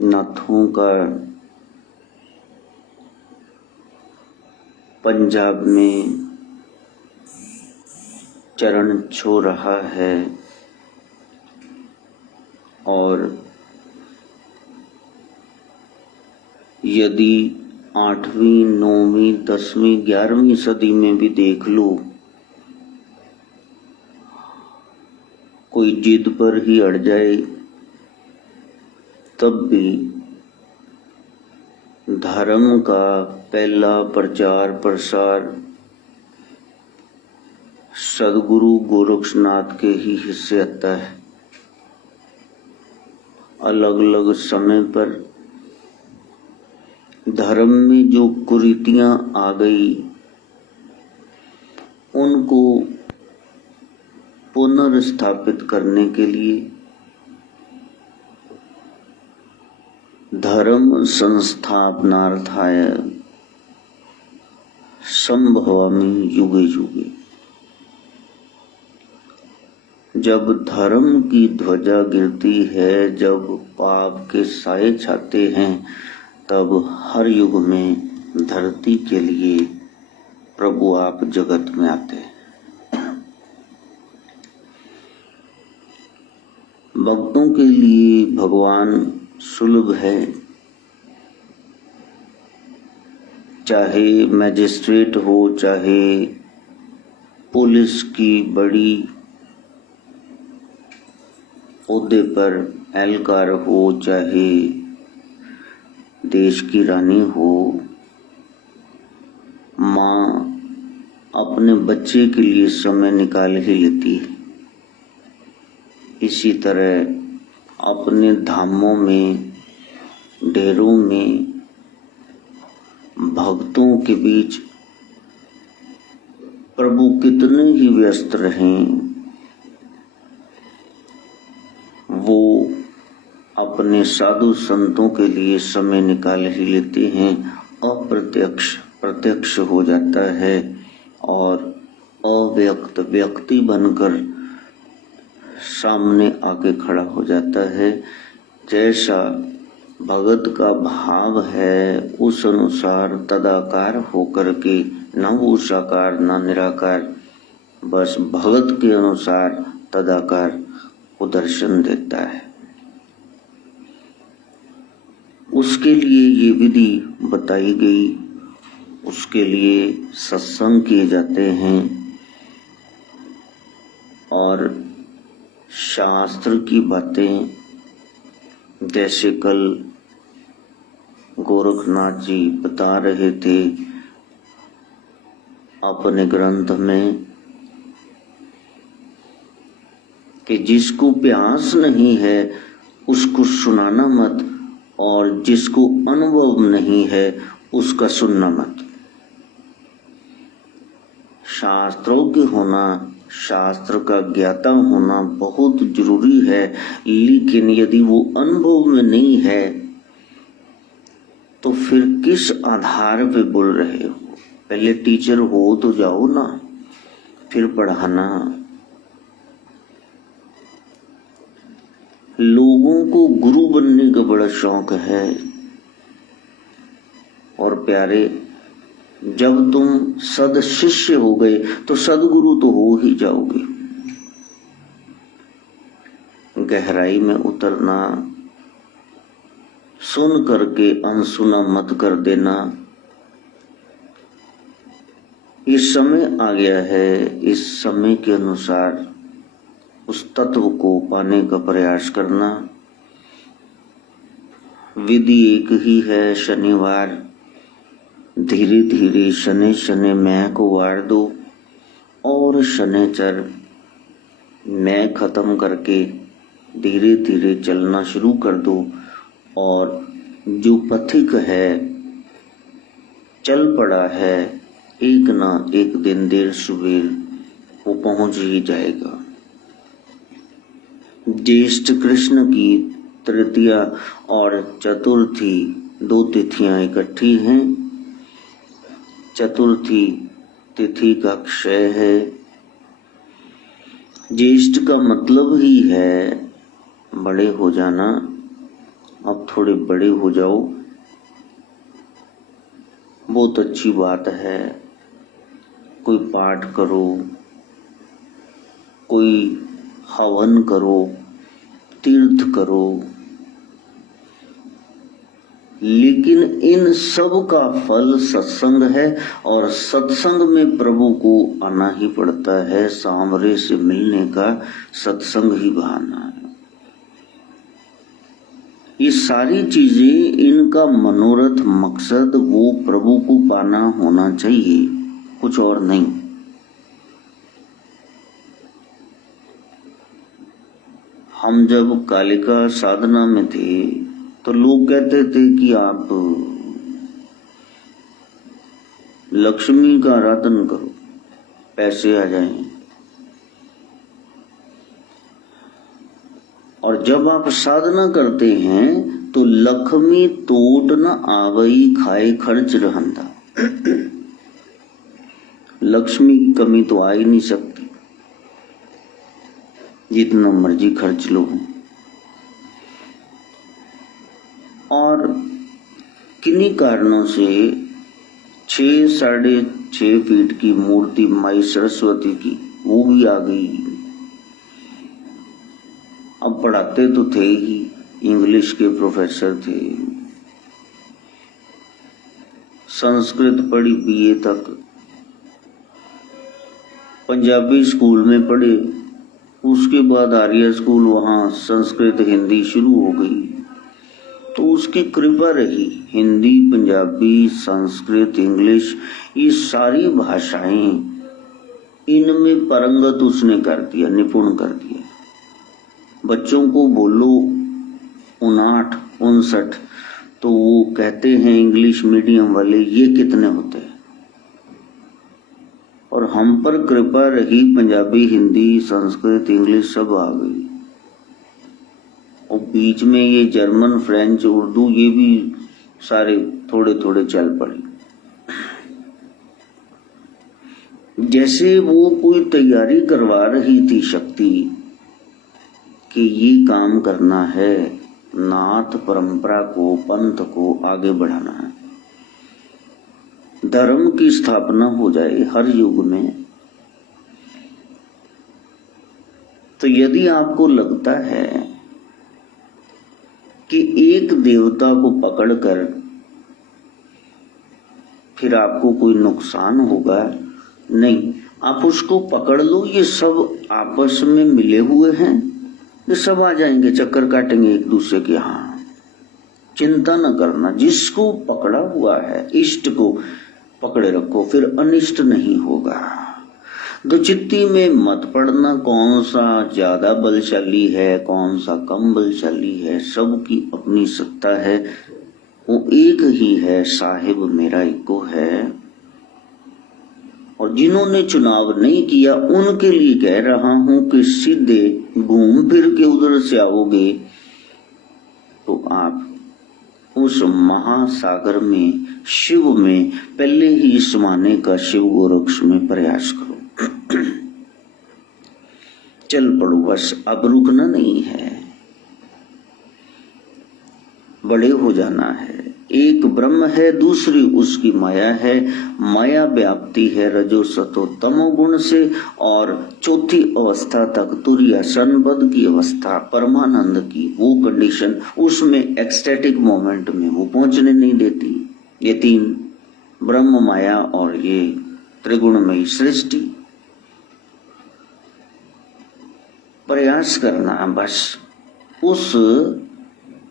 नाथों का पंजाब में चरण छू रहा है और यदि 8वीं, 9वीं, 10वीं, 11वीं सदी में भी देख लो, कोई जिद पर ही अड़ जाए तब भी धर्म का पहला प्रचार प्रसार सदगुरु गोरक्षनाथ के ही हिस्से आता है। अलग अलग समय पर धर्म में जो कुरीतियां आ गई उनको पुनर्स्थापित करने के लिए धर्म संस्थापनार्थाय संभवामि युगे युगे। जब धर्म की ध्वजा गिरती है, जब पाप के साए छाते हैं, तब हर युग में धरती के लिए प्रभु आप जगत में आते हैं। भक्तों के लिए भगवान सुलभ है, चाहे मैजिस्ट्रेट हो, चाहे पुलिस की बड़ी ओहदे पर एहलकार हो, चाहे देश की रानी हो, माँ अपने बच्चे के लिए समय निकाल ही लेती है। इसी तरह अपने धामों में, डेरों में, भक्तों के बीच प्रभु कितने ही व्यस्त रहें, वो अपने साधु संतों के लिए समय निकाल ही लेते हैं। अप्रत्यक्ष प्रत्यक्ष हो जाता है और अव्यक्त व्यक्ति बनकर सामने आके खड़ा हो जाता है। जैसा भगत का भाव है उस अनुसार तदाकार होकर के न वो साकार न निराकार, बस भगत के अनुसार तदाकार को दर्शन देता है। उसके लिए ये विधि बताई गई, उसके लिए सत्संग किए जाते हैं और शास्त्र की बातें, जैसे कल गोरखनाथ जी बता रहे थे अपने ग्रंथ में कि जिसको प्यास नहीं है उसको सुनाना मत, और जिसको अनुभव नहीं है उसका सुनना मत। शास्त्रों होना, शास्त्र का ज्ञाता होना बहुत जरूरी है, लेकिन यदि वो अनुभव में नहीं है तो फिर किस आधार पे बोल रहे हो? पहले टीचर हो तो जाओ ना, फिर पढ़ाना। लोगों को गुरु बनने का बड़ा शौक है और प्यारे, जब तुम सद शिष्य हो गए तो सदगुरु तो हो ही जाओगे। गहराई में उतरना, सुन करके अनसुना मत कर देना। ये समय आ गया है, इस समय के अनुसार उस तत्व को पाने का प्रयास करना। विधि एक ही है, शनिवार धीरे धीरे शनि शनि मैं को वार दो और शनिचर मैं खत्म करके धीरे धीरे चलना शुरू कर दो, और जो पथिक है, चल पड़ा है, एक ना एक दिन देर सुबेर वो पहुंच ही जाएगा। ज्येष्ठ कृष्ण की तृतीया और चतुर्थी 2 तिथियां इकट्ठी हैं। चतुर्थी तिथि का क्षय है। ज्येष्ठ का मतलब ही है बड़े हो जाना, अब थोड़े बड़े हो जाओ, बहुत अच्छी बात है। कोई पाठ करो, कोई हवन करो, तीर्थ करो, लेकिन इन सब का फल सत्संग है और सत्संग में प्रभु को आना ही पड़ता है। सांवरे से मिलने का सत्संग ही बहाना है। ये सारी चीजें, इनका मनोरथ मकसद वो प्रभु को पाना होना चाहिए, कुछ और नहीं। हम जब कालिका साधना में थे तो लोग कहते थे कि आप लक्ष्मी का आराधन करो, पैसे आ जाएं। और जब आप साधना करते हैं तो लक्ष्मी तोट न आवई, खाए खर्च रहंदा। लक्ष्मी की कमी तो आ ही नहीं सकती, जितना मर्जी खर्च लो। और किन्हीं कारणों से 6-6.5 फीट की मूर्ति माई सरस्वती की वो भी आ गई। अब पढ़ाते तो थे ही, इंग्लिश के प्रोफेसर थे, संस्कृत पढ़ी BA तक, पंजाबी स्कूल में पढ़े, उसके बाद आर्य स्कूल, वहां संस्कृत हिंदी शुरू हो गई। तो उसकी कृपा रही, हिंदी, पंजाबी, संस्कृत, इंग्लिश, ये सारी भाषाएं इनमें पारंगत उसने कर दिया, निपुण कर दिया। बच्चों को बोलो 59, 59 तो वो कहते हैं इंग्लिश मीडियम वाले, ये कितने होते हैं। और हम पर कृपा रही, पंजाबी, हिंदी, संस्कृत, इंग्लिश सब आ गई। और बीच में ये जर्मन, फ्रेंच, उर्दू, ये भी सारे थोड़े थोड़े चल पड़े। जैसे वो कोई तैयारी करवा रही थी शक्ति कि ये काम करना है, नाथ परंपरा को, पंथ को आगे बढ़ाना है, धर्म की स्थापना हो जाए हर युग में। तो यदि आपको लगता है कि एक देवता को पकड़कर फिर आपको कोई नुकसान होगा, नहीं, आप उसको पकड़ लो, ये सब आपस में मिले हुए हैं, ये सब आ जाएंगे, चक्कर काटेंगे एक दूसरे के। यहाँ चिंता न करना, जिसको पकड़ा हुआ है इष्ट को पकड़े रखो, फिर अनिष्ट नहीं होगा। दो चित्ती में मत पड़ना, कौन सा ज्यादा बलशाली है, कौन सा कम बलशाली है, सबकी अपनी सत्ता है, वो एक ही है, साहिब मेरा एको है। और जिन्होंने चुनाव नहीं किया उनके लिए कह रहा हूं कि सीधे घूम फिर के उधर से आओगे तो आप उस महासागर में, शिव में पहले ही समाने का शिव गोरक्ष में प्रयास करो। चल पड़ो बस, अब रुकना नहीं है, बड़े हो जाना है। एक ब्रह्म है, दूसरी उसकी माया है। माया व्याप्ति है रजो सतो तमो गुण से, और चौथी अवस्था तक तुरिया सनबद्ध की अवस्था, परमानंद की वो कंडीशन, उसमें एक्सटेटिक मोमेंट में वो पहुंचने नहीं देती। ये तीन, ब्रह्म, माया और ये त्रिगुणमयी सृष्टि, प्रयास करना बस उस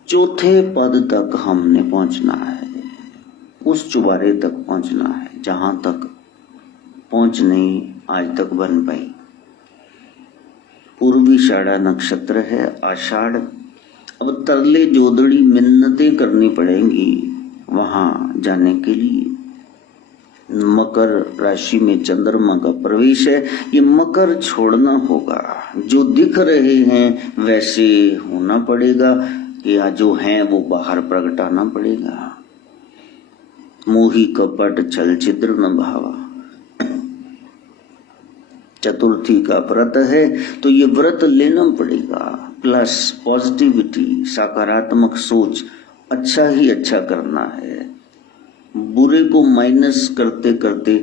चौथे पद तक हमने पहुंचना है, उस चुबारे तक पहुंचना है जहां तक पहुंच नहीं आज तक बन पाई। पूर्वी शाड़ा नक्षत्र है, आषाढ़। अब तरले जोदड़ी मिन्नतें करनी पड़ेंगी वहां जाने के लिए। मकर राशि में चंद्रमा का प्रवेश है, ये मकर छोड़ना होगा। जो दिख रहे हैं वैसे होना पड़ेगा, या जो हैं वो बाहर प्रगटाना पड़ेगा। मोही कपट छल छिद्र न भावा। चतुर्थी का व्रत है तो ये व्रत लेना पड़ेगा। प्लस पॉजिटिविटी, सकारात्मक सोच, अच्छा ही अच्छा करना है। बुरे को माइनस करते करते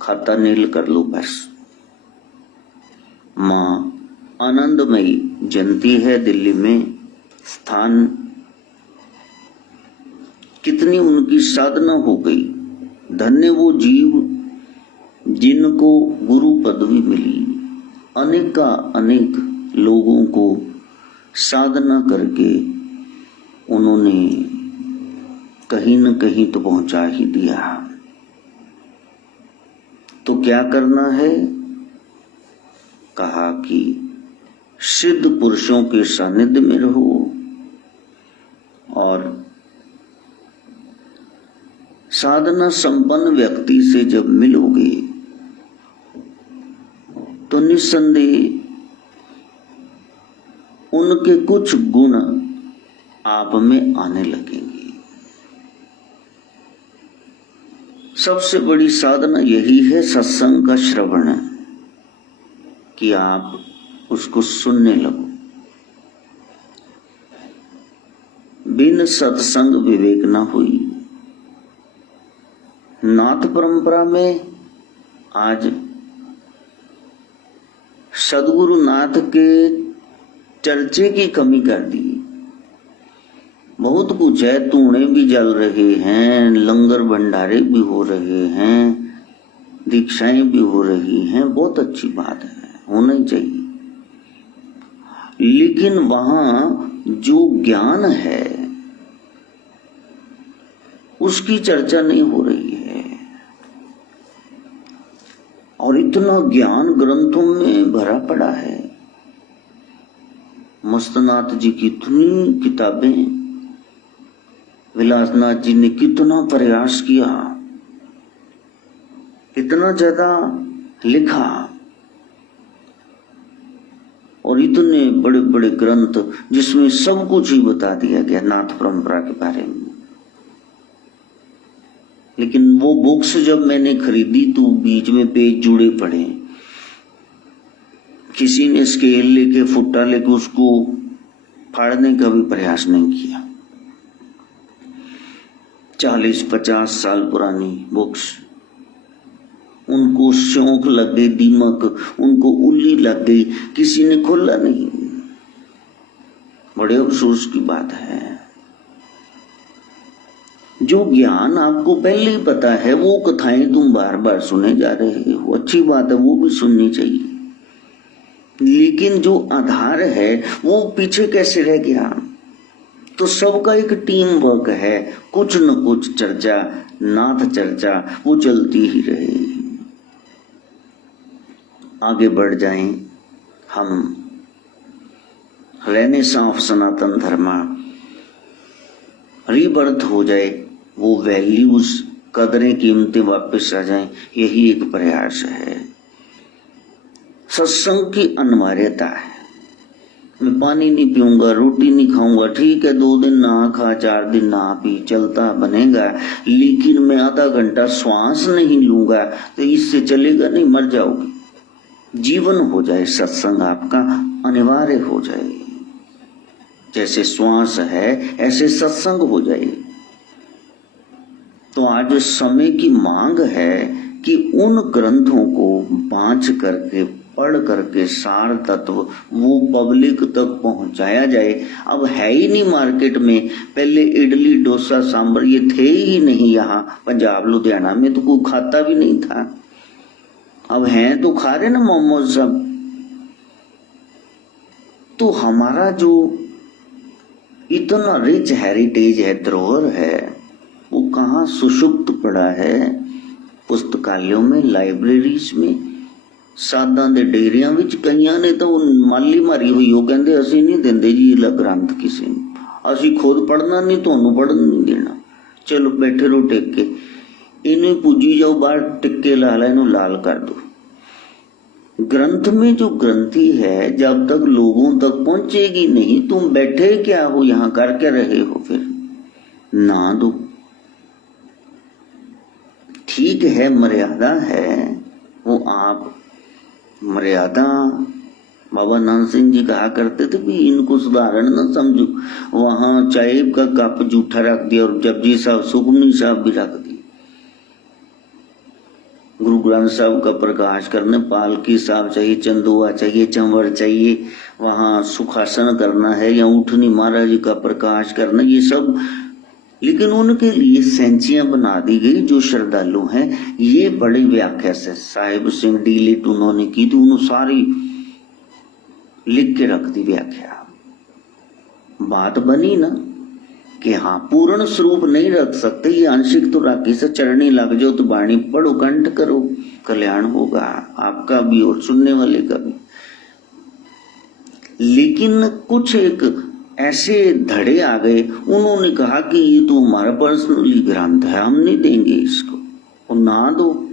खाता नील कर लो बस। माँ आनंदमयी जयंती है दिल्ली में, स्थान कितनी उनकी साधना हो गई। धन्य वो जीव जिनको गुरु पदवी मिली। अनेका अनेक लोगों को साधना करके उन्होंने कहीं न कहीं तो पहुंचा ही दिया। तो क्या करना है? कहा कि सिद्ध पुरुषों के सानिध्य में रहो और साधना संपन्न व्यक्ति से जब मिलोगे तो निस्संदेह उनके कुछ गुण आप में आने लगेंगे। सबसे बड़ी साधना यही है सत्संग का श्रवण, कि आप उसको सुनने लगो। बिन सत्संग विवेक न हुई। नाथ परंपरा में आज सदगुरु नाथ के चर्चे की कमी कर दी। बहुत कुछ है, तूणे भी जल रहे हैं, लंगर भंडारे भी हो रहे हैं, दीक्षाएं भी हो रही हैं, बहुत अच्छी बात है, होना ही चाहिए। लेकिन वहां जो ज्ञान है उसकी चर्चा नहीं हो रही है। और इतना ज्ञान ग्रंथों में भरा पड़ा है। मस्तनाथ जी की इतनी किताबें, विलासनाथ जी ने कितना प्रयास किया, इतना ज्यादा लिखा और इतने बड़े बड़े ग्रंथ जिसमें सब कुछ ही बता दिया गया नाथ परंपरा के बारे में। लेकिन वो बुक्स जब मैंने खरीदी तो बीच में पेज जुड़े पड़े, किसी ने स्केल लेके फुट्टा लेके उसको फाड़ने का भी प्रयास नहीं किया। 40-50 साल पुरानी बुक्स, उनको शौक लग गई, दीमक, उनको उल्ली लग गई, किसी ने खोला नहीं। बड़े अफसोस की बात है। जो ज्ञान आपको पहले ही पता है वो कथाएं तुम बार बार सुने जा रहे हो, अच्छी बात है, वो भी सुननी चाहिए। लेकिन जो आधार है वो पीछे कैसे रह गया? तो सबका एक टीम वर्क है, कुछ न कुछ चर्चा, नाथ चर्चा वो चलती ही रहे। आगे बढ़ जाएं हम, renaissance of Sanatan Dharma, rebirth हो जाए, वो वैल्यूज, कदरें, कीमतें वापस आ जाएं, यही एक प्रयास है। सत्संग की अनिवार्यता है। मैं पानी नहीं पीऊंगा, रोटी नहीं खाऊंगा, ठीक है, 2 दिन ना खा, 4 दिन ना पी, चलता बनेगा, लेकिन मैं आधा घंटा श्वास नहीं लूंगा तो इससे चलेगा नहीं, मर जाओगे। जीवन हो जाए, सत्संग आपका अनिवार्य हो जाए। जैसे श्वास है ऐसे सत्संग हो जाए। तो आज समय की मांग है कि उन ग्रंथों को बांच करके, पढ़ करके सार तत्व वो पब्लिक तक पहुंचाया जाए। अब है ही नहीं मार्केट में, पहले इडली डोसा सांभर ये थे ही नहीं। यहाँ पंजाब लुधियाना में तो कोई खाता भी नहीं था, अब हैं तो खा रहे ना मोमोज सब। तो हमारा जो इतना रिच हेरिटेज है, धरोहर है, वो कहाँ सुषुप्त पड़ा है? पुस्तकालयों में, लाइब्रेरीज में, साधा दे डेरियां विच। कईयां ने तो माली मारी हुई, वो कहते असी नहीं देंदे जी ये ग्रंथ किसी ने, असी खुद पढ़ना नहीं, तुहानू पढ़न नहीं देना, चलो बैठे रहो टेक के, इन्हें पूजी जाओ, बाहर टिक्के ला ला, इन्हू लाल कर दो। ग्रंथ में जो ग्रंथी है जब तक लोगों तक पहुंचेगी नहीं, तुम बैठे क्या हो यहाँ, कर क्या रहे हो? फिर ना दो। ठीक है, मर्यादा है, वो आप मर्यादा बाबा नानक सिंह जी कहा करते थे कि इनको सुधारण न समझो, वहां चाय का कप जूठा रख दिया और जपजी साहब सुखमनी साहब भी रख दिए। गुरु ग्रंथ साहब का प्रकाश करने पालकी साहब चाहिए, चंदुआ चाहिए, चंवर चाहिए, वहां सुखासन करना है या उठनी महाराज जी का प्रकाश करना, ये सब। लेकिन उनके लिए सेंचियां बना दी गई। जो श्रद्धालु हैं ये बड़ी व्याख्या से साहिब सिंह डीलिट उन्होंने की, तो उन्होंने सारी लिख के रख दी व्याख्या। बात बनी ना कि हाँ पूर्ण स्वरूप नहीं रख सकते, ये आंशिक तो राखी से चरणी लग जाओ तो वाणी पढ़ो, कंठ करो, कल्याण होगा आपका भी और सुनने वाले का भी। लेकिन कुछ एक ऐसे धड़े आ गए, उन्होंने कहा कि ये तो हमारा पर्सनली ग्रंथ है, हम नहीं देंगे इसको, और ना दो।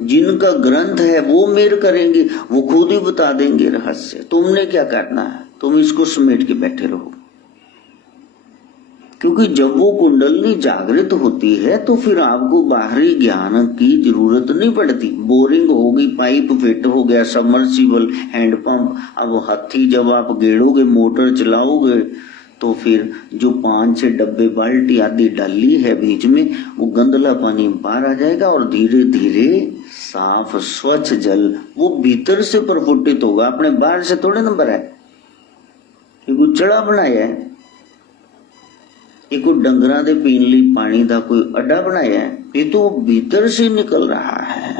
जिनका ग्रंथ है वो मेर करेंगे, वो खुद ही बता देंगे रहस्य, तुमने क्या करना है, तुम इसको समेट के बैठे रहो। क्योंकि जब वो कुंडलनी जागृत होती है तो फिर आपको बाहरी ज्ञान की जरूरत नहीं पड़ती। बोरिंग हो गई, पाइप फिट हो गया, सबमर्सिबल, हैंडपंप, अब हाथी जब आप गेड़ोगे, मोटर चलाओगे, तो फिर जो 5-6 डब्बे बाल्टी आदि डाली है बीच में, वो गंदला पानी बाहर आ जाएगा और धीरे धीरे साफ स्वच्छ जल वो भीतर से प्रफुल्लित होगा, अपने बाहर से थोड़े नंबर है। ये कोई चढ़ा बनाया है, ये कोई डंगरा दे पीन ली पानी का कोई अड्डा बनाया है, ये तो भीतर से निकल रहा है।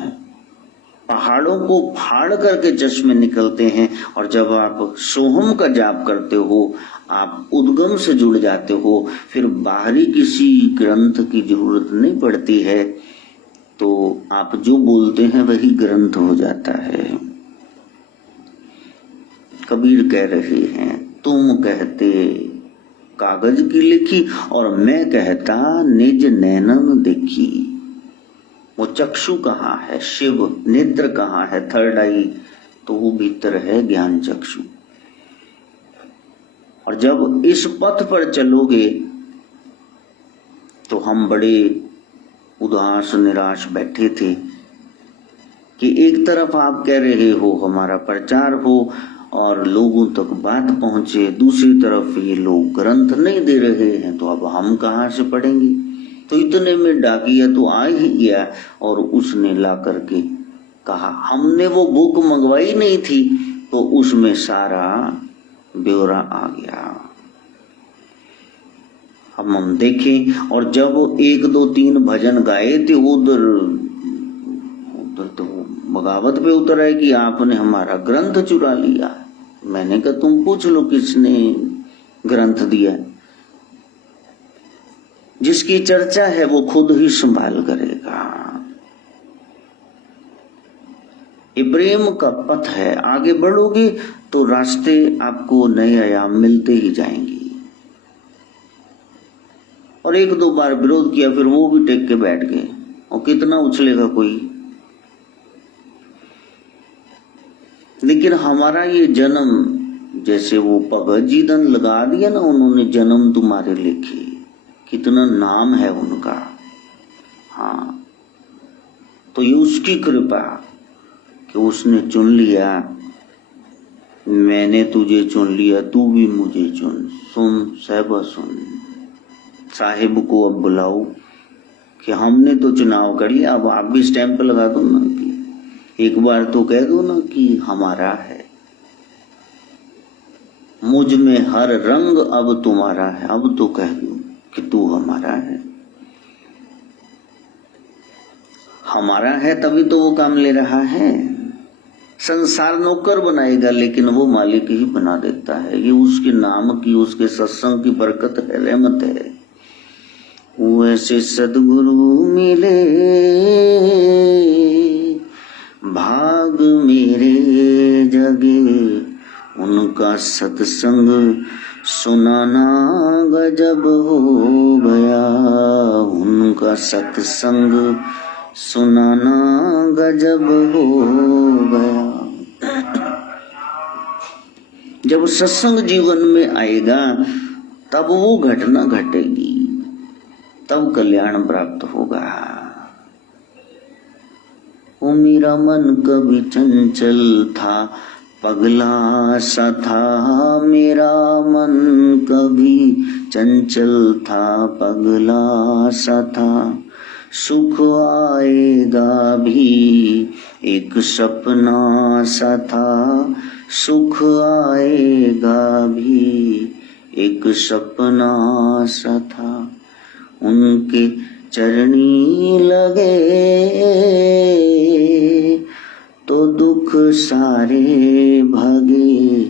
पहाड़ों को फाड़ करके चश्मे निकलते हैं। और जब आप सोहम का जाप करते हो, आप उद्गम से जुड़ जाते हो, फिर बाहरी किसी ग्रंथ की जरूरत नहीं पड़ती है, तो आप जो बोलते हैं वही ग्रंथ हो जाता है। कबीर कह रहे हैं, तुम कहते कागज की लिखी और मैं कहता निज नैनन देखी। वो चक्षु कहाँ है, शिव नेत्र कहाँ है, थर्ड आई, तो वो भीतर है ज्ञान चक्षु। और जब इस पथ पर चलोगे तो हम बड़े उदास निराश बैठे थे कि एक तरफ आप कह रहे हो हमारा प्रचार हो और लोगों तक बात पहुंचे, दूसरी तरफ ये लोग ग्रंथ नहीं दे रहे हैं, तो अब हम कहाँ से पढ़ेंगे। तो इतने में डाकिया तो आ ही गया और उसने ला करके कहा, हमने वो बुक मंगवाई नहीं थी, तो उसमें सारा ब्यौरा आ गया। अब हम देखें, और जब 1 2 3 भजन गाए थे, उधर तो बगावत पे उतर आए कि आपने हमारा ग्रंथ चुरा लिया। मैंने कहा तुम पूछ लो किसने ग्रंथ दिया, जिसकी चर्चा है वो खुद ही संभाल करेगा। ये प्रेम का पथ है, आगे बढ़ोगे तो रास्ते आपको नए आयाम मिलते ही जाएंगे। और 1 2 बार विरोध किया, फिर वो भी टेक के बैठ गए, और कितना उछलेगा कोई। लेकिन हमारा ये जन्म, जैसे वो भगत जी दन लगा दिया ना उन्होंने, जन्म तुम्हारे लिखे, कितना नाम है उनका। हाँ, तो ये उसकी कृपा कि उसने चुन लिया, मैंने तुझे चुन लिया, तू भी मुझे चुन। सुन साहिबा सुन, साहिब को अब बुलाओ कि हमने तो चुनाव कर लिया, अब आप भी स्टैंप लगा दो ना, कि एक बार तो कह दो ना कि हमारा है, मुझ में हर रंग अब तुम्हारा है। अब तो कह दो कि तू हमारा है। हमारा है तभी तो वो काम ले रहा है। संसार नौकर बनाएगा, लेकिन वो मालिक ही बना देता है। ये उसके नाम की, उसके सत्संग की बरकत है, रहमत है। वैसे सदगुरु मिले भाग मेरे जगे, उनका सत्संग सुनाना गजब हो गया, उनका सत्संग सुनाना गजब हो गया। जब सत्संग जीवन में आएगा तब वो घटना घटेगी, तब कल्याण प्राप्त होगा। वो मेरा मन कभी चंचल था, पगला सा था मेरा मन कभी, चंचल था पगला सा था। सुख आएगा भी एक सपना सा था, सुख आएगा भी एक सपना सा था। उनके चरणी लगे तो दुख सारे भगे,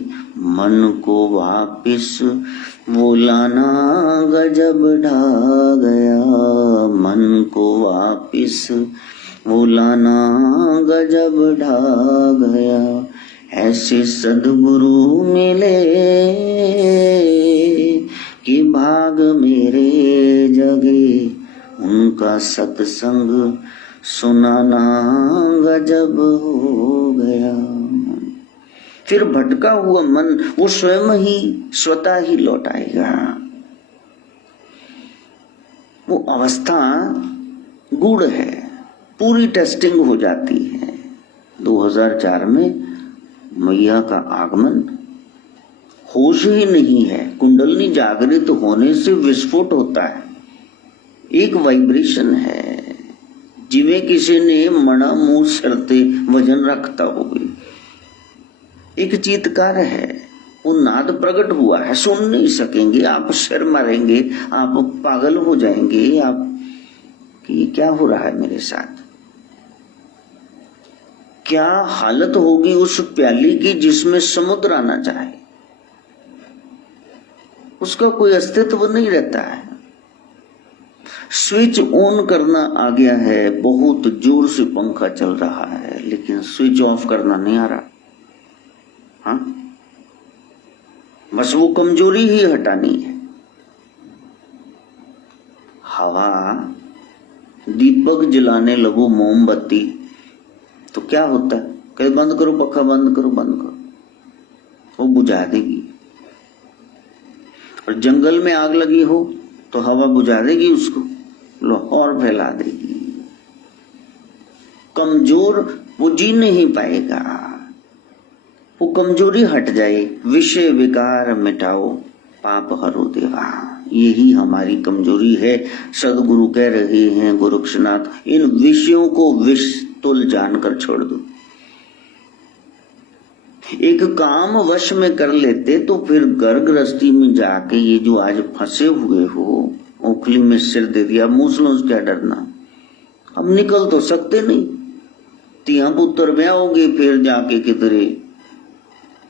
मन को वापिस वो लाना गजब ढा गया, मन को वापिस वो लाना गजब ढा गया। ऐसे सद्गुरु मिले कि भाग मेरे जगे, उनका सत्संग सुनाना गजब हो गया। फिर भटका हुआ मन वो स्वयं ही स्वतः ही लौट आएगा। वो अवस्था गूढ़ है, पूरी टेस्टिंग हो जाती है। 2004 में मैया का आगमन, होश ही नहीं है। कुंडलनी जागृत होने से विस्फोट होता है, एक वाइब्रेशन है, जिਵੇਂ किसी ने मणा मुंह सरते वजन रखता होगी। एक चीतकार है, वो नाद प्रकट हुआ है, सुन नहीं सकेंगे, आप सिर मारेंगे, आप पागल हो जाएंगे, आप कि क्या हो रहा है मेरे साथ। क्या हालत होगी उस प्याली की जिसमें समुद्र आना चाहे, उसका कोई अस्तित्व नहीं रहता है। स्विच ऑन करना आ गया है, बहुत जोर से पंखा चल रहा है, लेकिन स्विच ऑफ करना नहीं आ रहा। हाँ, बस वो कमजोरी ही हटानी है। हवा, दीपक जलाने लगो मोमबत्ती तो क्या होता है, कहीं बंद करो पक्का, बंद करो बंद करो, वो बुझा देगी। और जंगल में आग लगी हो तो हवा बुझा देगी उसको, और फैला देगी। कमजोर वो जी नहीं पाएगा, वो कमजोरी हट जाए। विषय विकार मिटाओ पाप हरो देवा, यही हमारी कमजोरी है। सदगुरु कह रहे हैं गोरक्षनाथ, इन विषयों को विष तुल जानकर छोड़ दो। एक काम वश में कर लेते तो फिर घर गृहस्थी में जाके ये जो आज फंसे हुए हो, ओखली में सिर दे दिया, मूसलों से क्या डरना। अब निकल तो सकते नहीं, तिया पुत्र ब्याहोगे फिर जाके किधरे,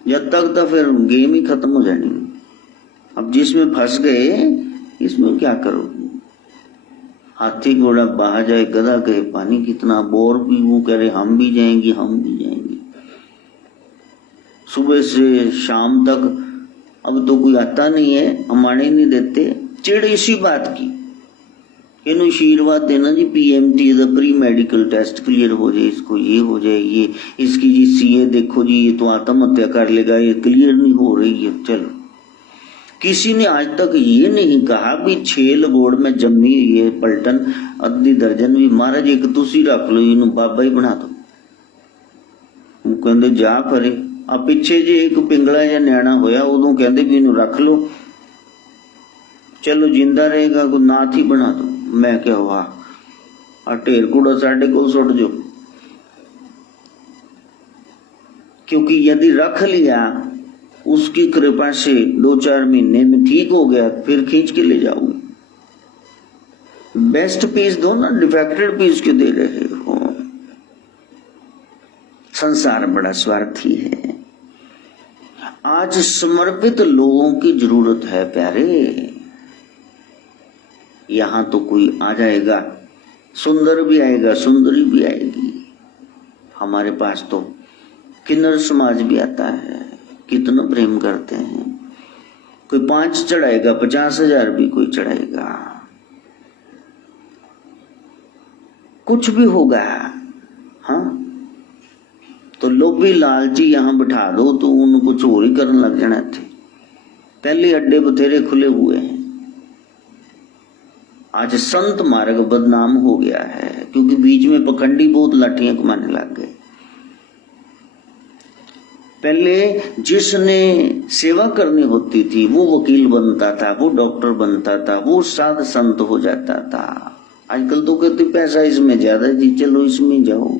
जब तक तो फिर गेम ही खत्म हो जानी। अब जिसमें फंस गए इसमें क्या करो। हाथी घोड़ा बहा जाए, गधा कहे पानी कितना, बोर भी वो कह रहे हम भी जाएंगे हम भी जाएंगे। सुबह से शाम तक अब तो कोई आता नहीं है, हमारे नहीं देते। चिड़ इसी बात की, इन आशीर्वाद देना जी, PMT the pre medical test clear हो जाए, इसको ये हो जाए, ये इसकी जी सीए देखो जी, ये तो आत्महत्या कर लेगा, ये क्लियर नहीं हो रही है। चलो, किसी ने आज तक ये नहीं कहा भी 6 लगोड़ में जम्मी ये पलटन अद्धी दर्जन भी महाराज एक तुसी रख लो, इन बाबा ही बना दो। वो कहते जा फरे। आ पिछे जे एक पिंगला या न्याणा होया, उदों कहते भी इनू रख लो, चलो जिंदा रहेगा, को नाथ ही बना दो। मैं क्या हुआ, ढेर कूड़ा साढ़े को सुट जो। क्योंकि यदि रख लिया, उसकी कृपा से 2-4 महीने में ठीक हो गया, फिर खींच के ले जाऊंगी। बेस्ट पीस दो ना, डिफेक्टेड पीस क्यों दे रहे हो। संसार बड़ा स्वार्थी है। आज समर्पित लोगों की जरूरत है प्यारे। यहां तो कोई आ जाएगा, सुंदर भी आएगा, सुंदरी भी आएगी। हमारे पास तो किन्नर समाज भी आता है, कितना प्रेम करते हैं। कोई 5 चढ़ाएगा, 50,000 भी कोई चढ़ाएगा, कुछ भी होगा। हाँ, तो लोभी लालची यहां बिठा दो तो उन कुछ और ही करने लग जाना थे। पहले अड्डे बथेरे खुले हुए हैं। आज संत मार्ग बदनाम हो गया है, क्योंकि बीच में पखंडी बहुत लाठियां कमाने लग गए। पहले जिसने सेवा करनी होती थी वो वकील बनता था, वो डॉक्टर बनता था, वो साध संत हो जाता था। आजकल तो कहते पैसा इसमें ज्यादा जी, चलो इसमें जाओ।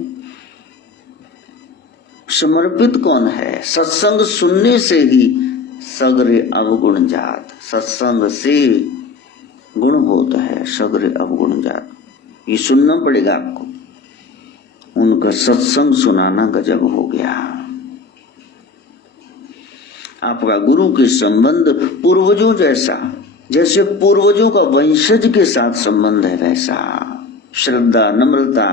समर्पित कौन है? सत्संग सुनने से ही सगरे अवगुण जात, सत्संग से गुण होता है, सगरे अवगुण जात। ये सुनना पड़ेगा आपको। उनका सत्संग सुनाना गजब हो गया। आपका गुरु के संबंध पूर्वजों जैसा, जैसे पूर्वजों का वंशज के साथ संबंध है वैसा श्रद्धा, नम्रता,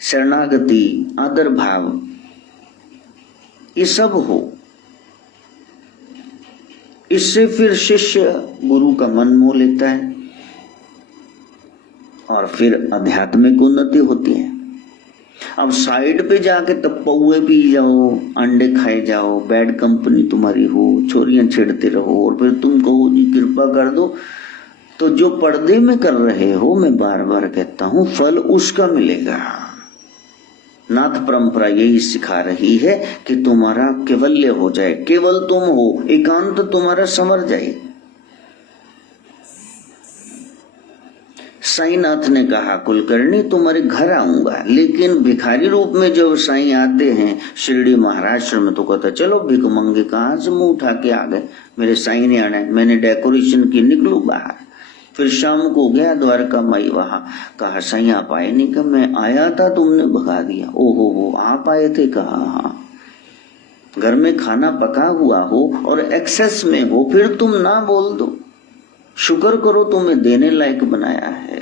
शरणागति, आदर भाव, ये सब हो। इससे फिर शिष्य गुरु का मन मोह लेता है और फिर आध्यात्मिक उन्नति होती है। अब साइड पे जाके तब पौए पी जाओ, अंडे खाए जाओ, बैड कंपनी तुम्हारी हो, छोरियां छेड़ते रहो और फिर तुम कहो जी कृपा कर दो, तो जो पर्दे में कर रहे हो, मैं बार बार कहता हूं, फल उसका मिलेगा। नाथ परंपरा यही सिखा रही है कि तुम्हारा केवल्य हो जाए, केवल तुम हो, एकांत तुम्हारा संवर जाए। साईनाथ ने कहा कुलकर्णी तुम्हारे घर आऊंगा, लेकिन भिखारी रूप में जब साईं आते हैं शिरडी महाराष्ट्र में तो कहता चलो भिख मंगे, कहां से मुंह उठा के आ गए, मेरे साईं ने आना है, मैंने डेकोरेशन की, निकलू बाहर। फिर शाम को गया द्वारका माई, वहां कहा साईं आप आए नहीं? कहा मैं आया था, तुमने भगा दिया। ओहो आप आए थे? कहा हाँ। घर में खाना पका हुआ हो और एक्सेस में हो, फिर तुम ना बोल दो, शुक्र करो तुम्हें देने लायक बनाया है।